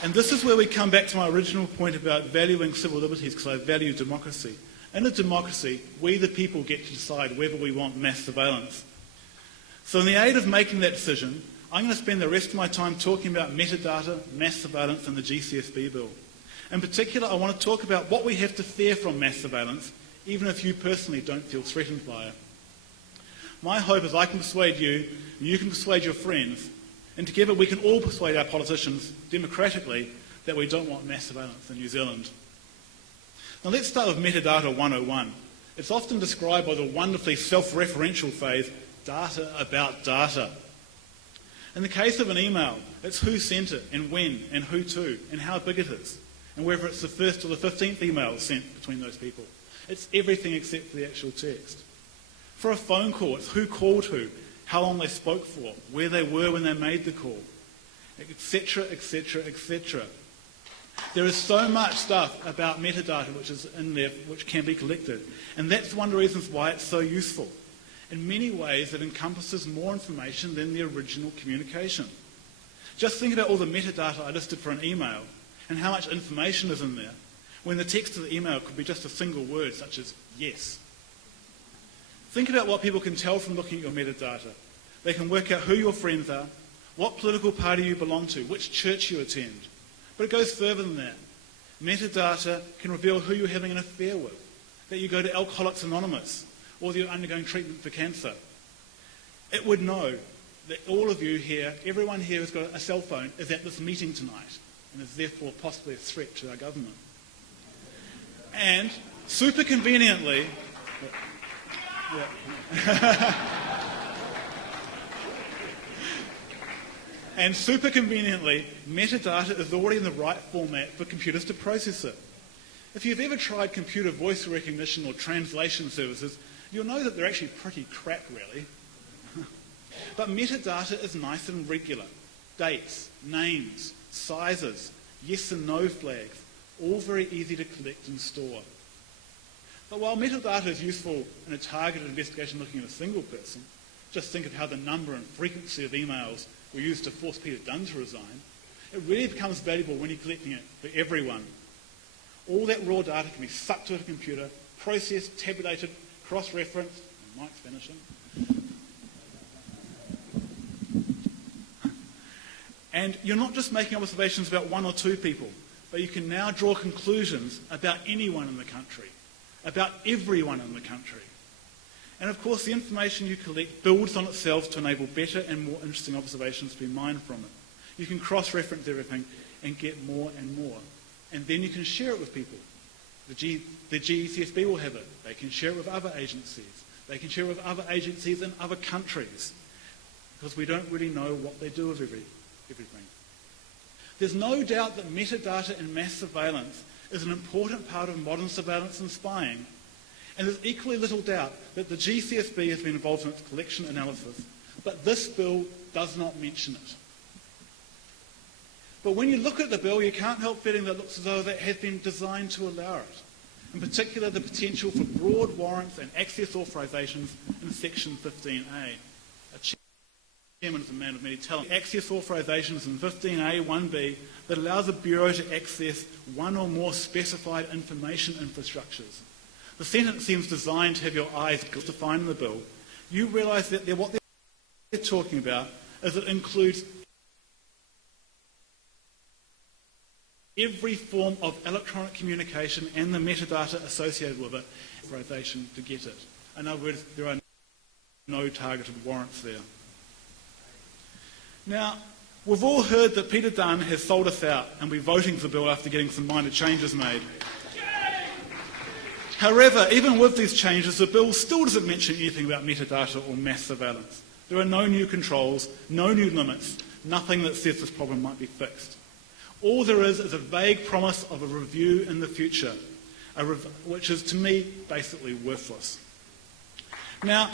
And this is where we come back to my original point about valuing civil liberties, because I value democracy. In a democracy, we the people get to decide whether we want mass surveillance. So in the aid of making that decision, I'm going to spend the rest of my time talking about metadata, mass surveillance and the GCSB bill. In particular, I want to talk about what we have to fear from mass surveillance, even if you personally don't feel threatened by it. My hope is I can persuade you, and you can persuade your friends, and together we can all persuade our politicians, democratically, that we don't want mass surveillance in New Zealand. Now let's start with metadata 101. It's often described by the wonderfully self-referential phrase, data about data. In the case of an email, it's who sent it, and when, and who to, and how big it is, and whether it's the first or the 15th email sent between those people. It's everything except for the actual text. For a phone call, it's who called who, how long they spoke for, where they were when they made the call. etc., etc., etc. There is so much stuff about metadata which is in there which can be collected, and that's one of the reasons why it's so useful. In many ways, it encompasses more information than the original communication. Just think about all the metadata I listed for an email and how much information is in there, when the text of the email could be just a single word such as yes. Think about what people can tell from looking at your metadata. They can work out who your friends are, what political party you belong to, which church you attend. But it goes further than that. Metadata can reveal who you're having an affair with, that you go to Alcoholics Anonymous, or that you're undergoing treatment for cancer. It would know that all of you here, everyone here who's got a cell phone, is at this meeting tonight, and is therefore possibly a threat to our government. And super conveniently, metadata is already in the right format for computers to process it. If you've ever tried computer voice recognition or translation services, you'll know that they're actually pretty crap, really. But metadata is nice and regular. Dates, names, sizes, yes and no flags, all very easy to collect and store. But while metadata is useful in a targeted investigation looking at a single person, just think of how the number and frequency of emails were used to force Peter Dunn to resign. It really becomes valuable when you're collecting it for everyone. All that raw data can be sucked to a computer, processed, tabulated, cross-referenced, Mike's vanishing, and you're not just making observations about one or two people, but you can now draw conclusions about anyone in the country, about everyone in the country. And of course, the information you collect builds on itself to enable better and more interesting observations to be mined from it. You can cross-reference everything and get more and more. And then you can share it with people. The GCSB will have it. They can share it with other agencies. They can share it with other agencies in other countries, because we don't really know what they do with everything. There's no doubt that metadata and mass surveillance is an important part of modern surveillance and spying. And there's equally little doubt that the GCSB has been involved in its collection analysis, but this bill does not mention it. But when you look at the bill, you can't help feeling that it looks as though it has been designed to allow it. In particular, the potential for broad warrants and access authorisations in Section 15A. A chairman is a man of many talents. Access authorisations in 15A 1B that allows the Bureau to access one or more specified information infrastructures. The sentence seems designed to have your eyes defined in the bill. You realise that what they're talking about is it includes every form of electronic communication and the metadata associated with it, authorization to get it. In other words, there are no targeted warrants there. Now, we've all heard that Peter Dunn has sold us out and we're voting for the bill after getting some minor changes made. However, even with these changes, the bill still doesn't mention anything about metadata or mass surveillance. There are no new controls, no new limits, nothing that says this problem might be fixed. All there is a vague promise of a review in the future, which is, to me, basically worthless. Now,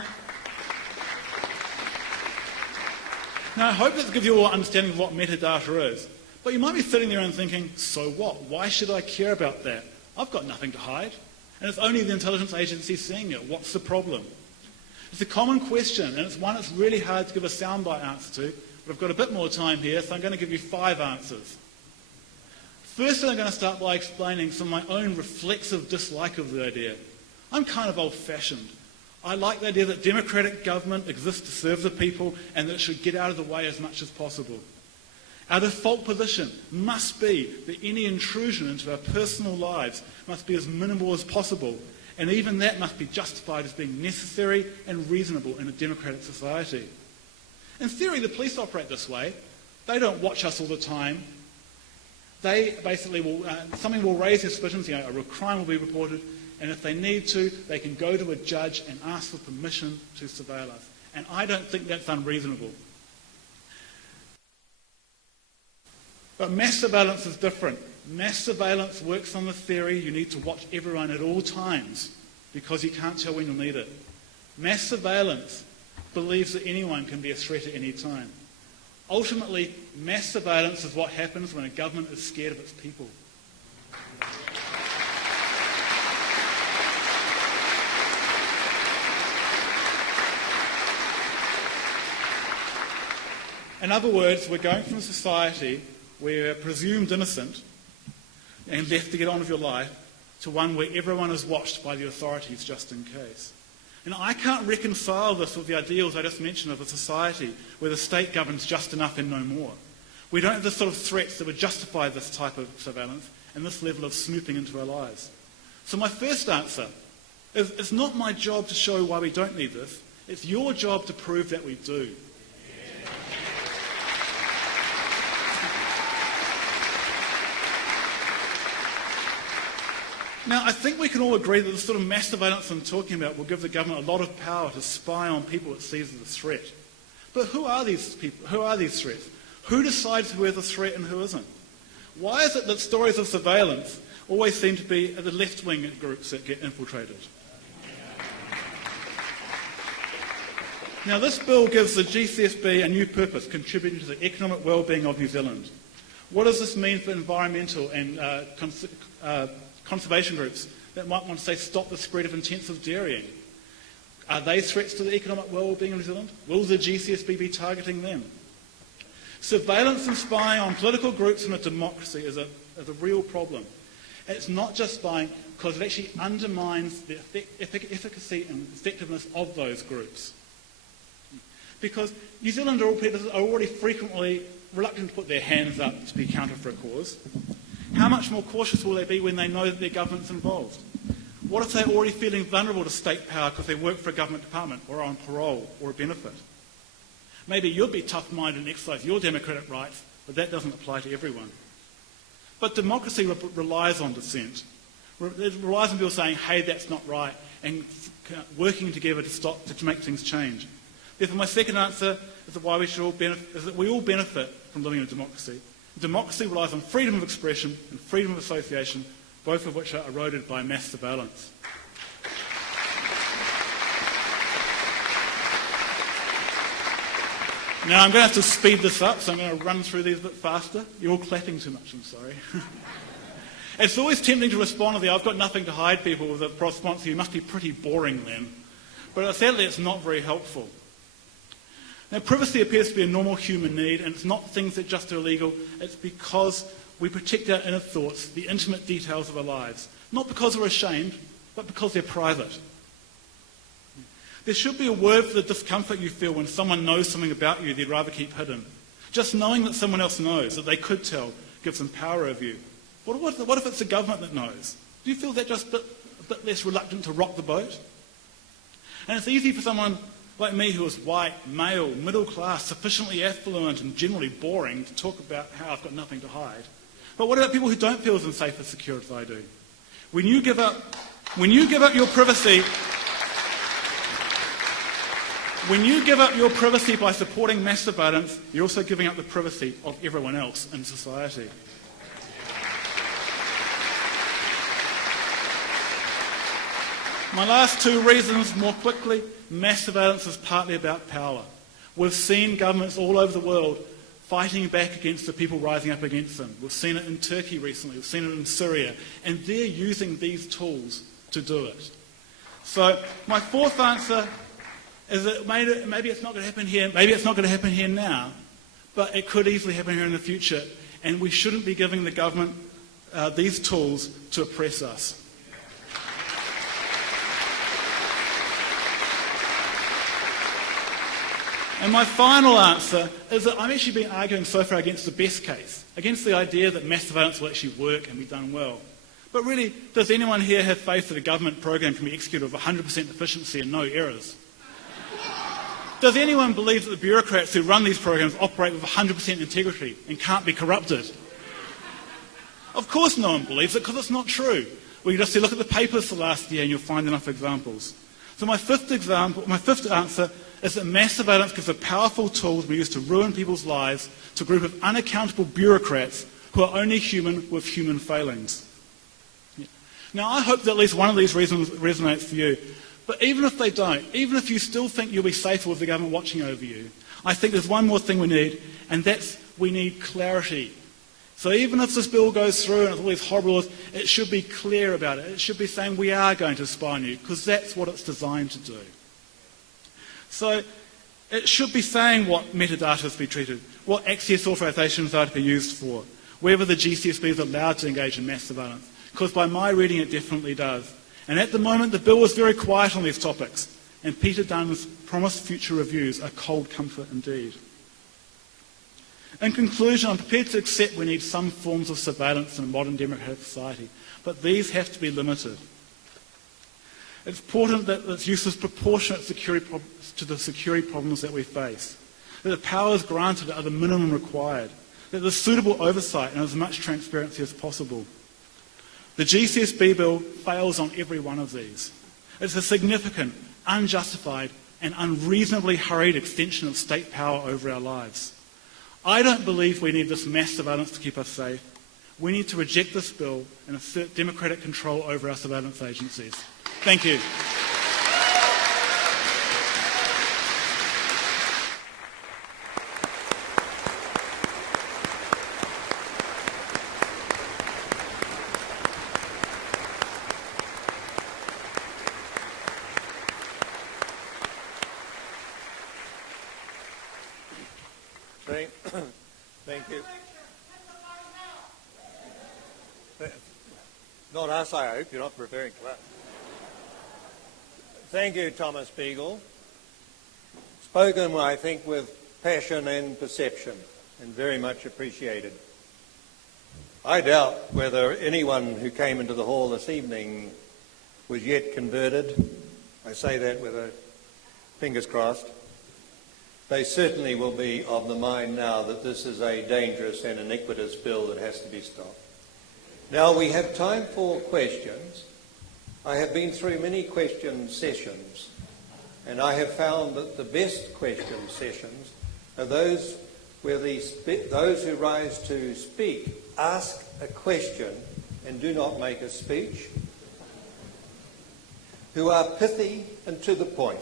I hope this gives you all an understanding of what metadata is. But you might be sitting there and thinking, so what? Why should I care about that? I've got nothing to hide. And it's only the intelligence agency seeing it. What's the problem? It's a common question, and it's one that's really hard to give a soundbite answer to, but I've got a bit more time here, so I'm going to give you 5 answers. First, I'm going to start by explaining some of my own reflexive dislike of the idea. I'm kind of old-fashioned. I like the idea that democratic government exists to serve the people and that it should get out of the way as much as possible. Our default position must be that any intrusion into our personal lives must be as minimal as possible, and even that must be justified as being necessary and reasonable in a democratic society. In theory, the police operate this way. They don't watch us all the time. They basically will, something will raise their suspicions, a crime will be reported, and if they need to, they can go to a judge and ask for permission to surveil us. And I don't think that's unreasonable. But mass surveillance is different. Mass surveillance works on the theory you need to watch everyone at all times because you can't tell when you'll need it. Mass surveillance believes that anyone can be a threat at any time. Ultimately, mass surveillance is what happens when a government is scared of its people. In other words, we're going from a society where you're presumed innocent and left to get on with your life to one where everyone is watched by the authorities just in case. And I can't reconcile this with the ideals I just mentioned of a society where the state governs just enough and no more. We don't have the sort of threats that would justify this type of surveillance and this level of snooping into our lives. So my first answer is it's not my job to show why we don't need this. It's your job to prove that we do. Now, I think we can all agree that the sort of mass surveillance I'm talking about will give the government a lot of power to spy on people it sees as a threat. But who are these people? Who are these threats? Who decides who is a threat and who isn't? Why is it that stories of surveillance always seem to be the left-wing groups that get infiltrated? Now, this bill gives the GCSB a new purpose, contributing to the economic well-being of New Zealand. What does this mean for environmental and conservation groups that might want to say stop the spread of intensive dairying? Are they threats to the economic well-being of New Zealand? Will the GCSB be targeting them? Surveillance and spying on political groups in a democracy is a real problem. It's not just spying because it actually undermines the efficacy and effectiveness of those groups. Because New Zealanders are already frequently reluctant to put their hands up to be counted for a cause. How much more cautious will they be when they know that their government's involved? What if they're already feeling vulnerable to state power because they work for a government department or are on parole or a benefit? Maybe you'll be tough-minded and exercise your democratic rights, but that doesn't apply to everyone. But democracy relies on dissent. It relies on people saying, hey, that's not right, and working together to make things change. Therefore, my second answer is that we all benefit from living in a democracy. Democracy relies on freedom of expression and freedom of association, both of which are eroded by mass surveillance. Now, I'm going to have to speed this up, so I'm going to run through these a bit faster. You're all clapping too much, I'm sorry. It's always tempting to respond to the I've got nothing to hide people with a response, you must be pretty boring then. But sadly, it's not very helpful. Now, privacy appears to be a normal human need, and it's not things that just are illegal. It's because we protect our inner thoughts, the intimate details of our lives. Not because we're ashamed, but because they're private. There should be a word for the discomfort you feel when someone knows something about you they'd rather keep hidden. Just knowing that someone else knows, that they could tell, gives them power over you. What if it's the government that knows? Do you feel that just a bit less reluctant to rock the boat? And it's easy for someone like me who is white, male, middle class, sufficiently affluent and generally boring to talk about how I've got nothing to hide. But what about people who don't feel as safe and secure as I do? When you give up your privacy by supporting mass surveillance, you're also giving up the privacy of everyone else in society. My last two reasons, more quickly, mass surveillance is partly about power. We've seen governments all over the world fighting back against the people rising up against them. We've seen it in Turkey recently, we've seen it in Syria, and they're using these tools to do it. So my fourth answer is that maybe it's not going to happen here, maybe it's not going to happen here now, but it could easily happen here in the future, and we shouldn't be giving the government these tools to oppress us. And my final answer is that I've actually been arguing so far against the best case, against the idea that mass surveillance will actually work and be done well. But really, does anyone here have faith that a government program can be executed with 100% efficiency and no errors? Does anyone believe that the bureaucrats who run these programs operate with 100% integrity and can't be corrupted? Of course no one believes it, because it's not true. Well, you just look at the papers for last year and you'll find enough examples. So my fifth answer is that mass surveillance gives a powerful tool to be used to ruin people's lives to a group of unaccountable bureaucrats who are only human with human failings. Now, I hope that at least one of these reasons resonates for you. But even if they don't, even if you still think you'll be safer with the government watching over you, I think there's one more thing we need, and that's we need clarity. So even if this bill goes through and it's all these horrible laws, it should be clear about it. It should be saying we are going to spy on you, because that's what it's designed to do. So it should be saying what metadata is to be treated, what access authorizations are to be used for, whether the GCSB is allowed to engage in mass surveillance, because by my reading it definitely does. And at the moment the bill is very quiet on these topics, and Peter Dunn's promised future reviews are cold comfort indeed. In conclusion, I'm prepared to accept we need some forms of surveillance in a modern democratic society, but these have to be limited. It's important that its use is proportionate to the security problems that we face, that the powers granted are the minimum required, that there's suitable oversight and as much transparency as possible. The GCSB bill fails on every one of these. It's a significant, unjustified and unreasonably hurried extension of state power over our lives. I don't believe we need this mass surveillance to keep us safe. We need to reject this bill and assert democratic control over our surveillance agencies. Thank you. Thank you. Not us, I hope. You're not referring to us. Thank you, Thomas Beagle. Spoken, I think, with passion and perception, and very much appreciated. I doubt whether anyone who came into the hall this evening was yet converted. I say that with a fingers crossed. They certainly will be of the mind now that this is a dangerous and iniquitous bill that has to be stopped. Now we have time for questions. I have been through many question sessions, and I have found that the best question sessions are those where those who rise to speak ask a question and do not make a speech, who are pithy and to the point.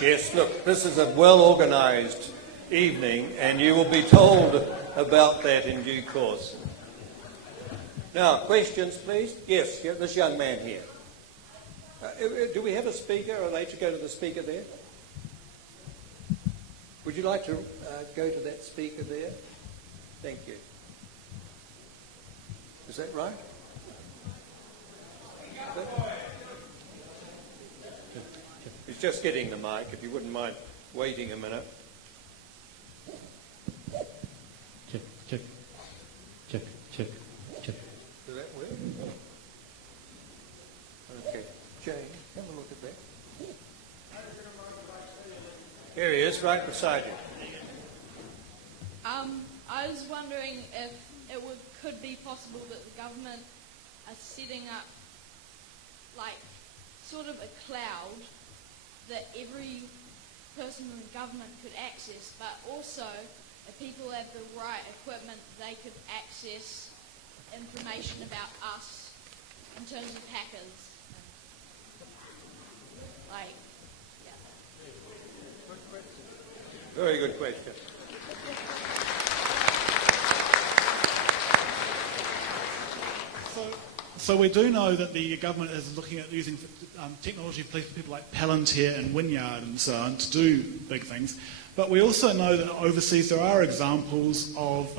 Yes. Look, this is a well-organised evening, and you will be told about that in due course. Now, questions, please. Yes, this young man here. Do we have a speaker? Are they to go to the speaker there? Would you like to go to that speaker there? Thank you. Is that right? He's just getting the mic, if you wouldn't mind waiting a minute. Check. Does that work? Okay. Jane, have a look at that. Here he is, right beside you. I was wondering if it could be possible that the government are setting up like sort of a cloud that every person in the government could access, but also if people have the right equipment, they could access information about us in terms of hackers. Like, yeah. Very good question. So we do know that the government is looking at using technology for people like Palantir and Wynyard and so on to do big things. But we also know that overseas there are examples of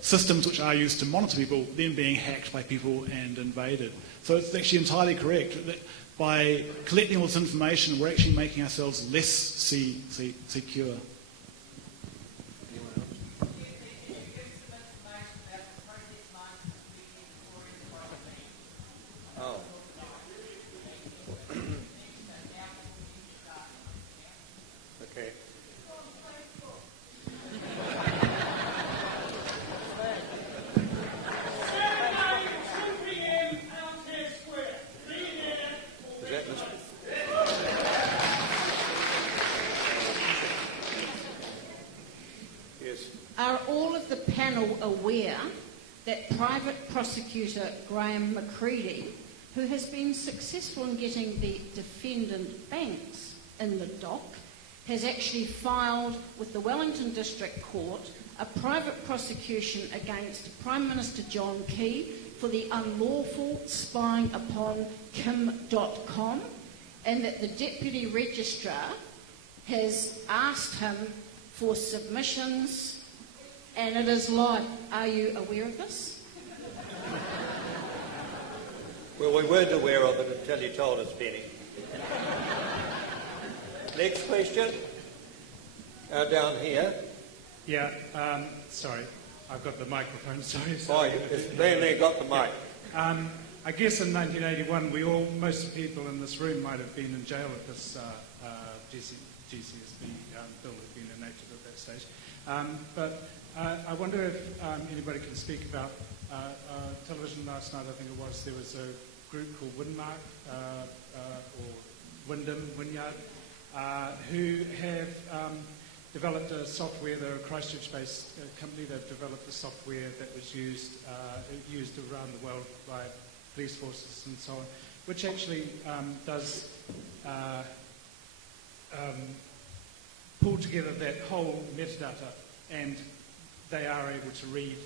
systems which are used to monitor people then being hacked by people and invaded. So it's actually entirely correct that by collecting all this information we're actually making ourselves less secure. panel aware that private prosecutor Graham McCready, who has been successful in getting the defendant banks in the dock, has actually filed with the Wellington District Court a private prosecution against Prime Minister John Key for the unlawful spying upon Kim.com, and that the Deputy Registrar has asked him for submissions, and it is live. Are you aware of this? Well, we weren't aware of it until you told us, Penny. Next question. Down here. Yeah, sorry. I've got the microphone, sorry. Oh, Ben there got the mic. I guess in 1981, most of the people in this room might have been in jail if this GCSB bill had been enacted at that stage. But I wonder if anybody can speak about television last night. I think it was, there was a group called Windmark, or Wynyard, who have developed a software. They're a Christchurch-based company. They've developed a software that was used around the world by police forces and so on, which actually does pull together that whole metadata, and they are able to read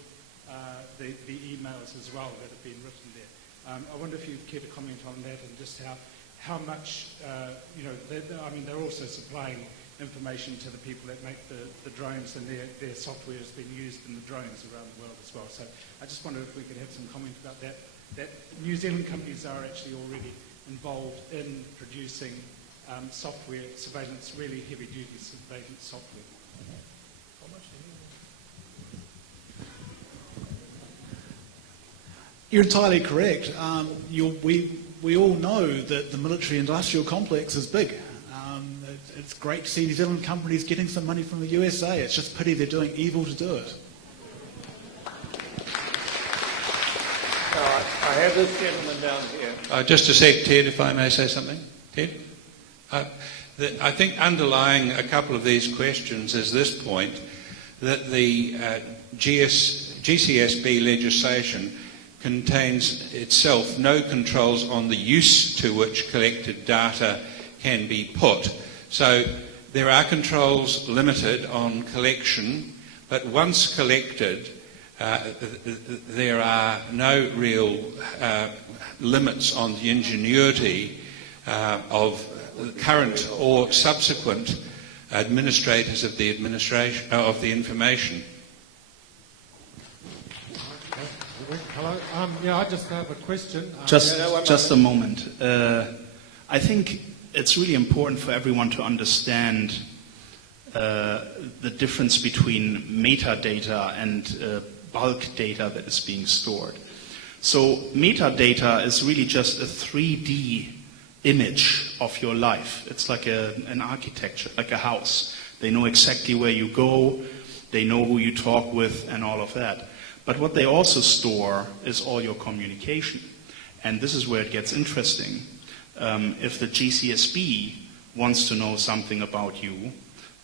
the emails as well that have been written there. I wonder if you'd care to comment on that, and just how much, they're also supplying information to the people that make the drones, and their software has been used in the drones around the world as well. So I just wonder if we could have some comment about that. That New Zealand companies are actually already involved in producing software, surveillance, really heavy-duty surveillance software. You're entirely correct. We all know that the military-industrial complex is big. It's great to see New Zealand companies getting some money from the USA. It's just pity they're doing evil to do it. I have this gentleman down here. Just a sec, Ted, if I may say something. Ted? I think underlying a couple of these questions is this point, that the GCSB legislation contains itself no controls on the use to which collected data can be put. So there are controls limited on collection, but once collected, there are no real limits on the ingenuity of current or subsequent administrators of the information. Hello. I just have a question. Just a moment. I think it's really important for everyone to understand the difference between metadata and bulk data that is being stored. So metadata is really just a 3D image of your life. It's like an architecture, like a house. They know exactly where you go, they know who you talk with, and all of that. But what they also store is all your communication. And this is where it gets interesting. If the GCSB wants to know something about you,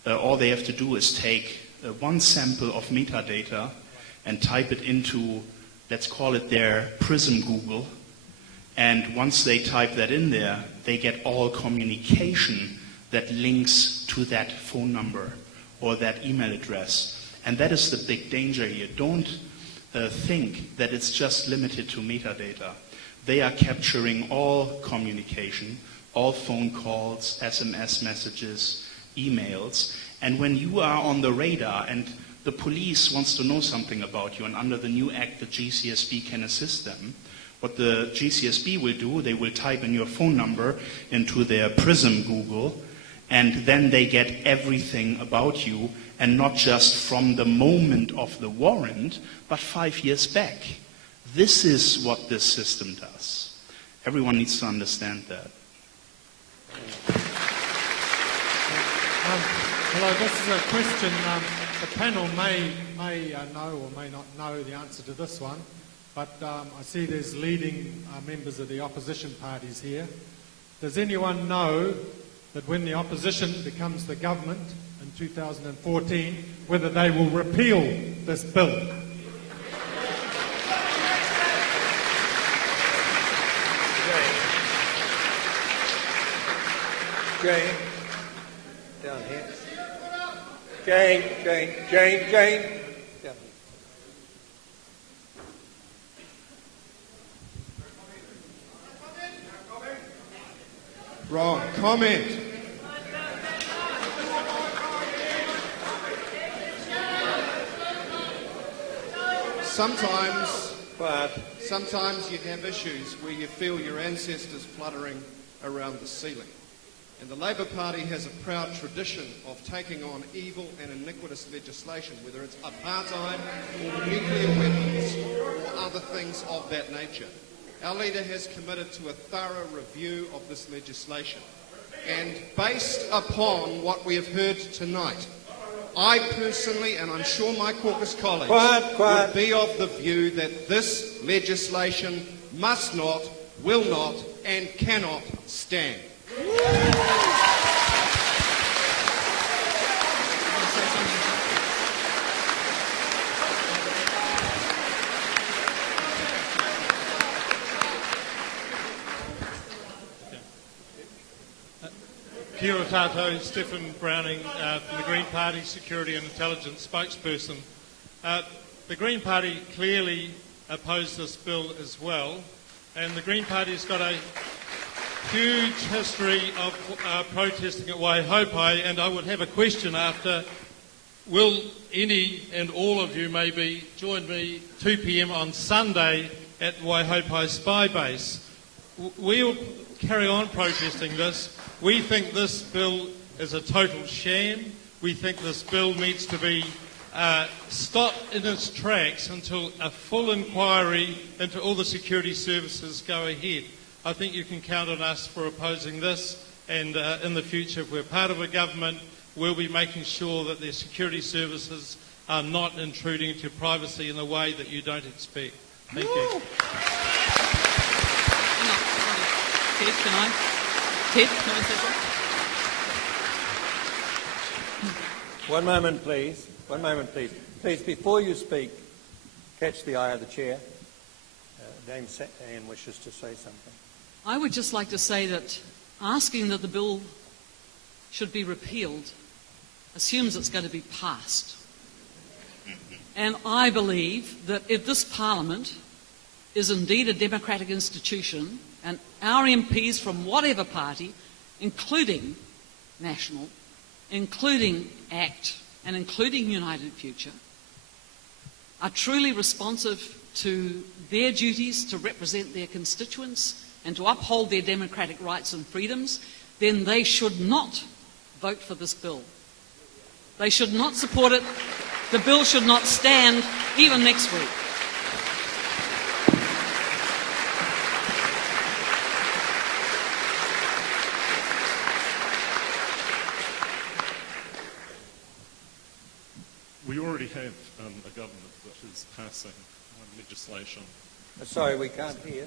all they have to do is take one sample of metadata and type it into, let's call it their Prism Google. And once they type that in there, they get all communication that links to that phone number or that email address. And that is the big danger here. Don't think that it's just limited to metadata. They are capturing all communication, all phone calls, SMS messages, emails. And when you are on the radar and the police wants to know something about you, and under the new act, the GCSB can assist them, what the GCSB will do, they will type in your phone number into their Prism Google, and then they get everything about you, and not just from the moment of the warrant, but 5 years back. This is what this system does. Everyone needs to understand that. Hello, this is a question. The panel may know or may not know the answer to this one, but I see there's leading members of the opposition parties here. Does anyone know that when the opposition becomes the government in 2014 whether they will repeal this bill. Jane, down here. Jane. Down here. Ron, comment. Sometimes you have issues where you feel your ancestors fluttering around the ceiling. And the Labor Party has a proud tradition of taking on evil and iniquitous legislation, whether it's apartheid or nuclear weapons or other things of that nature. Our leader has committed to a thorough review of this legislation. And based upon what we have heard tonight, I personally, and I'm sure my caucus colleagues, would be of the view that this legislation must not, will not, and cannot stand. Kia ora tātou, Stephen Browning from the Green Party, Security and Intelligence spokesperson. The Green Party clearly opposed this bill as well, and the Green Party's got a huge history of protesting at Waihopai, and I would have a question after. Will any and all of you maybe join me 2 p.m. on Sunday at Waihopai Spy Base? We'll carry on protesting this. We think this bill is a total sham. We think this bill needs to be stopped in its tracks until a full inquiry into all the security services go ahead. I think you can count on us for opposing this, and in the future, if we're part of a government, we'll be making sure that their security services are not intruding into your privacy in a way that you don't expect. Thank you. Ted, can I say something? One moment, please. Please, before you speak, catch the eye of the chair. Dame Anne wishes to say something. I would just like to say that asking that the bill should be repealed assumes it's going to be passed. And I believe that if this Parliament is indeed a democratic institution, and our MPs from whatever party, including National, including ACT, and including United Future, are truly responsive to their duties to represent their constituents and to uphold their democratic rights and freedoms, then they should not vote for this bill. They should not support it. The bill should not stand even next week. We already have a government that is passing legislation. Sorry, we can't hear.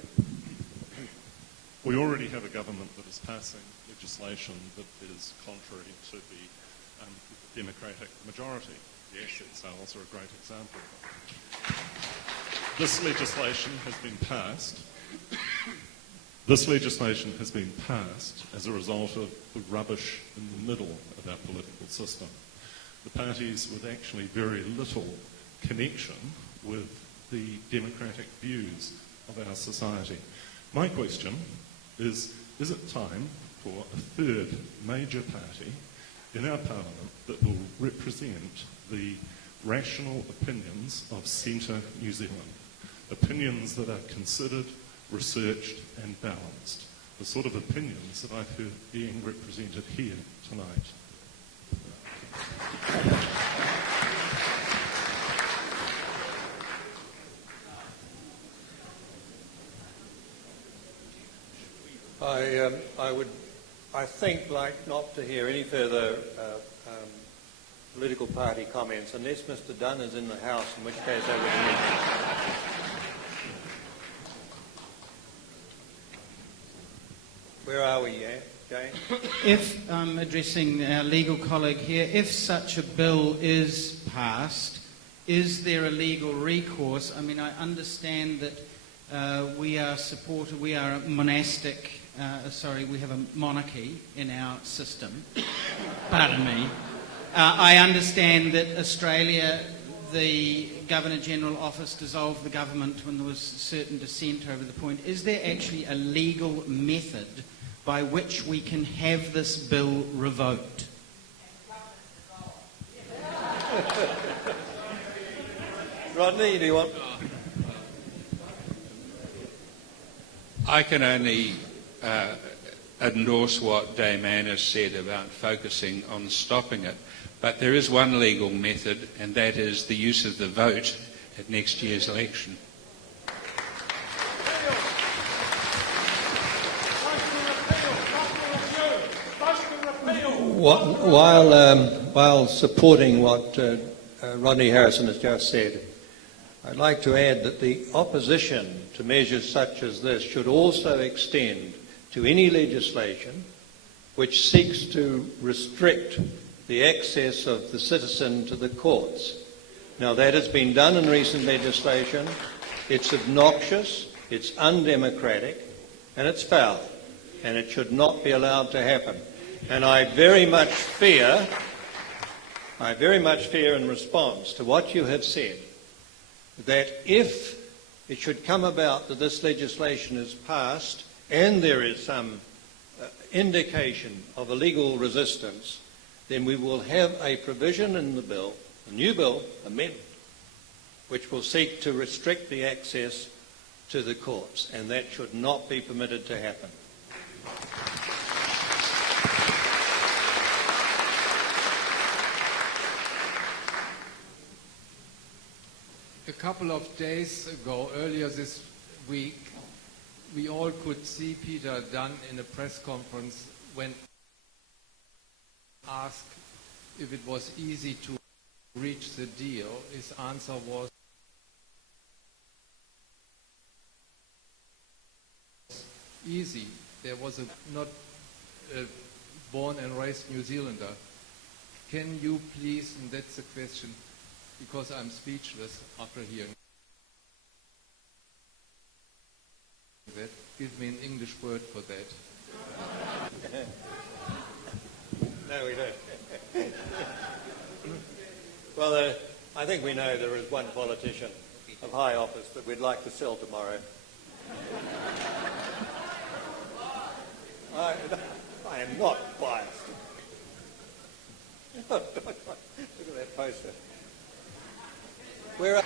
We already have a government that is passing legislation that is contrary to the democratic majority. The asset sales are a great example. This legislation has been passed. This legislation has been passed as a result of the rubbish in the middle of our political system. The parties with actually very little connection with the democratic views of our society. My question is it time for a third major party in our Parliament that will represent the rational opinions of Centre New Zealand? Opinions that are considered, researched and balanced. The sort of opinions that I've heard being represented here tonight. I think like not to hear any further political party comments unless Mr. Dunn is in the house, in which case I would. Where are we, Anne? Jane? If I'm addressing our legal colleague here, if such a bill is passed, is there a legal recourse? I mean, I understand that we are a monastic, we have a monarchy in our system. Pardon me. I understand that Australia, the Governor-General Office dissolved the government when there was certain dissent over the point. Is there actually a legal method by which we can have this bill revoked? Rodney, do you want... I can only endorse what Dame Anne has said about focusing on stopping it. But there is one legal method, and that is the use of the vote at next year's election. While supporting what Rodney Harrison has just said, I'd like to add that the opposition to measures such as this should also extend to any legislation which seeks to restrict the access of the citizen to the courts. Now, that has been done in recent legislation. It's obnoxious, it's undemocratic, and it's foul, and it should not be allowed to happen. And I very much fear in response to what you have said, that if it should come about that this legislation is passed and there is some indication of illegal resistance, then we will have a provision in the bill, a new bill, amendment, which will seek to restrict the access to the courts, and that should not be permitted to happen. A couple of days ago, earlier this week, we all could see Peter Dunne in a press conference when asked if it was easy to reach the deal. His answer was easy. There was not a born and raised New Zealander. Can you please, and that's the question, because I'm speechless after hearing that, give me an English word for that. No, we don't. Well, I think we know there is one politician of high office that we'd like to sell tomorrow. I am not biased. Look at that poster. Where are...